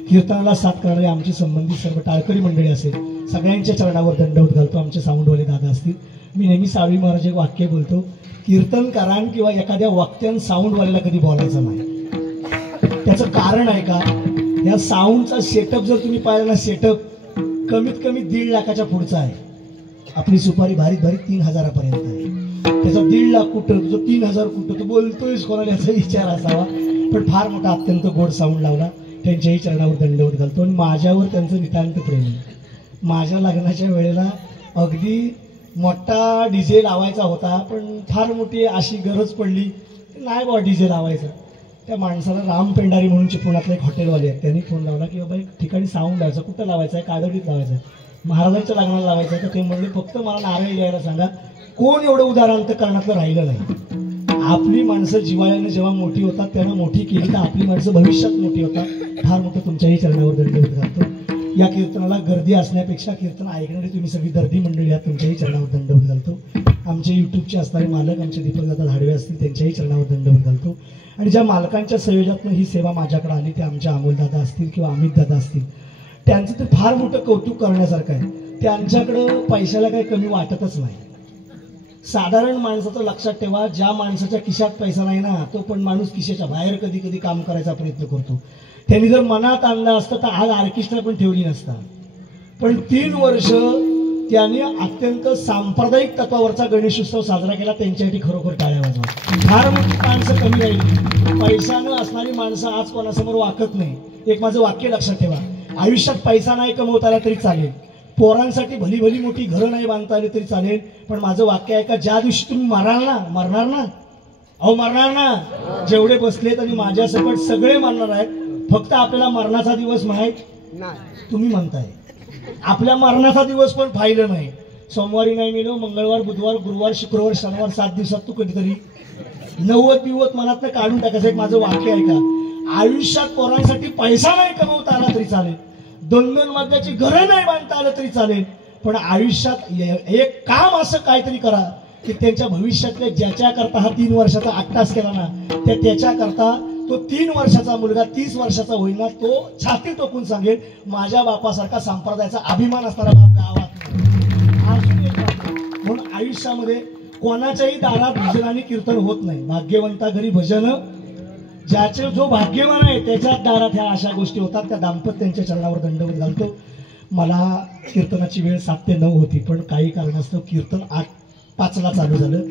कीर्तनाला साथ करणारे आमची संबंधित सर्व टाळकरी मंडळी असेल सगळ्यांच्या चरणावर दंडवत घालतो. आमचे साऊंडवाले दादा असतील. मी नेहमी साळवी महाराज एक वाक्य बोलतो, कीर्तनकारान किंवा एखाद्या वक्त्यान साऊंडवाल्याला कधी बोलायचं नाही. त्याचं कारण आहे का, या साऊंडचा सेटअप जर तुम्ही पाहिला ना, सेटअप कमीत कमी 1.5 लाखाच्या पुढचा आहे. आपली सुपारी भारीत भारीत 3,000पर्यंत आहे. त्याचा 1.5 लाख कुठं, तुझं 3,000 कुठं, तू बोलतोयस कोणाला याचा विचार असावा. पण फार मोठा अत्यंत गोड साऊंड लावला. त्यांच्याही चरणावर दंडवत घालतो. आणि माझ्यावर त्यांचं नितांत प्रेम आहे. माझ्या लग्नाच्या वेळेला अगदी मोठा डीजे लावायचा होता, पण फार मोठी अशी गरज पडली नाही बाबा डीजे लावायचा. त्या माणसाला राम पेंडारी म्हणून चिपळूणातले एक हॉटेलवाले आहेत, त्यांनी फोन लावला की बाबा एक ठिकाणी साऊंड लावायचा, कुठं लावायचं आहे, कादडीत लावायचं आहे, महाराजांच्या लग्नाला लावायचं आहे. तर ते म्हणले फक्त मला नारळ द्यायला सांगा. कोण एवढं उदाहरणार्थ राहिलं नाही. आपली माणसं जिवाळ्यानं जेव्हा मोठी होतात त्यांना मोठी केली तर आपली माणसं भविष्यात मोठी होतात. फार मोठं तुमच्याही चरणावर दंडवत घालतो. या कीर्तनाला गर्दी असण्यापेक्षा कीर्तन ऐकणारी तुम्ही सगळी दर्दी मंडळी आहात, तुमच्याही चरणावर दंडवत घालतो. आमचे यूट्यूबचे असणारे मालक आमचे दीपकदादा धाडवे असतील त्यांच्याही चरणावर दंडवत घालतो. आणि ज्या मालकांच्या संयोजनातून ही सेवा माझ्याकडे आली ते आमचे अमोलदादा असतील किंवा अमितदादा असतील, त्यांचं तर फार मोठं कौतुक करण्यासारखं आहे. त्यांच्याकडं पैशाला काही कमी वाटतच नाही. साधारण माणसाचं लक्षात ठेवा, ज्या माणसाच्या खिशात पैसा नाही ना तो पण माणूस खिशाच्या बाहेर कधी कधी काम करायचा प्रयत्न करतो. त्यांनी जर मनात आणलं असतं तर आज ऑर्केस्ट्रा पण ठेवली नसता. पण 3 वर्ष त्यांनी अत्यंत सांप्रदायिक तत्वावरचा गणेशोत्सव साजरा केला. त्यांच्यासाठी खरोखर टाळ्या वाजवा. फार मोठी माणसं कमी राहिली. पैशानं असणारी माणसं आज कोणासमोर वाकत नाही. एक माझं वाक्य लक्षात ठेवा, आयुष्यात पैसा नाही कमवता आला तरी चालेल, पोरांसाठी भली भली मोठी घरं नाही बांधता आली तरी चालेल, पण माझं वाक्य आहे का ज्या दिवशी तुम्ही मरणार ना अहो मरणार ना, जेवढे बसलेत आणि माझ्यासकट सगळे मरणार आहेत. फक्त आपल्याला मरणाचा दिवस माहीत तुम्ही म्हणताय, आपल्या मरणाचा दिवस पण फायदा नाही. सोमवारी नाही मेलो, मंगळवार बुधवार गुरुवार शुक्रवार शनिवार 7 दिवसात तू कधीतरी 90 मनातनं काढून टाकायचं. एक माझं वाक्य आहे का, आयुष्यात पोरांसाठी पैसा नाही कमवता आला तरी चालेल, 2-2 मजल्याची घरं नाही बांधता आलं तरी चालेल, पण आयुष्यात एक काम असं काहीतरी करा की त्यांच्या भविष्यातल्या ज्याच्याकरता हा 3 वर्षाचा अट्टास केला ना त्याच्याकरता तो 3 वर्षाचा मुलगा 30 वर्षाचा होईल ना, तो छाती टोकून सांगेल माझ्या बापासारखा संप्रदायाचा अभिमान असणारा बाप गावात. म्हणून आयुष्यामध्ये कोणाच्याही दारात भजन आणि कीर्तन होत नाही. भाग्यवंता घरी भजन, ज्याचे जो भाग्यवान आहे त्याच्याच दारात ह्या अशा गोष्टी होतात. त्या दाम्पत्यांच्या चरणावर दंडवत घालतो. मला कीर्तनाची वेळ 7 ते 9 होती, पण काही कारणास्तव कीर्तन 8:05 चालू झालं.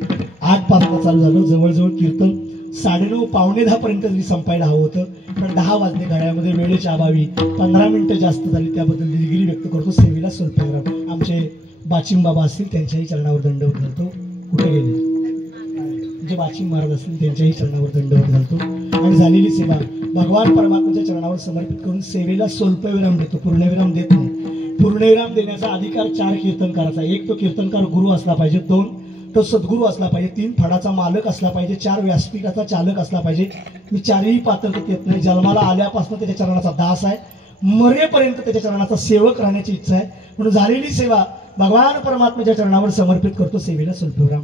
8:05 चालू झालं. जवळजवळ कीर्तन 9:30 पावणे 10 पर्यंत जरी संपायला हवं होतं, पण कारण 10 वाजले घड्याळमध्ये, वेळेच्या अभावी 15 मिनिटं जास्त झाली, त्याबद्दल दिलगिरी व्यक्त करतो. सेवेला स्वल्पविराम. आमचे बाचिम बाबा असतील त्यांच्याही चरणावर दंडवत घालतो. कुठे गेले? जे बाचिम महाराज असतील त्यांच्याही चरणावर दंडवत घालतो. आणि झालेली सेवा भगवान परमात्म्याच्या चरणावर समर्पित करून सेवेला स्वल्पविराम देतो, पूर्णविराम देत नाही. पूर्णविराम देण्याचा अधिकार 4 कीर्तनकाराचा. 1 तो कीर्तनकार गुरु असला पाहिजे, 2 तो सद्गुरू असला पाहिजे, 3 फडाचा मालक असला पाहिजे, 4 व्यासपीठाचा चालक असला पाहिजे. मी 4ही पात्रतेत येत नाही. जन्माला आल्यापासून त्याच्या चरणाचा दास आहे, मरेपर्यंत त्याच्या चरणाचा सेवक राहण्याची इच्छा आहे. म्हणून झालेली सेवा भगवान परमात्म्याच्या चरणावर समर्पित करतो. सेवेला स्वल्पविराम.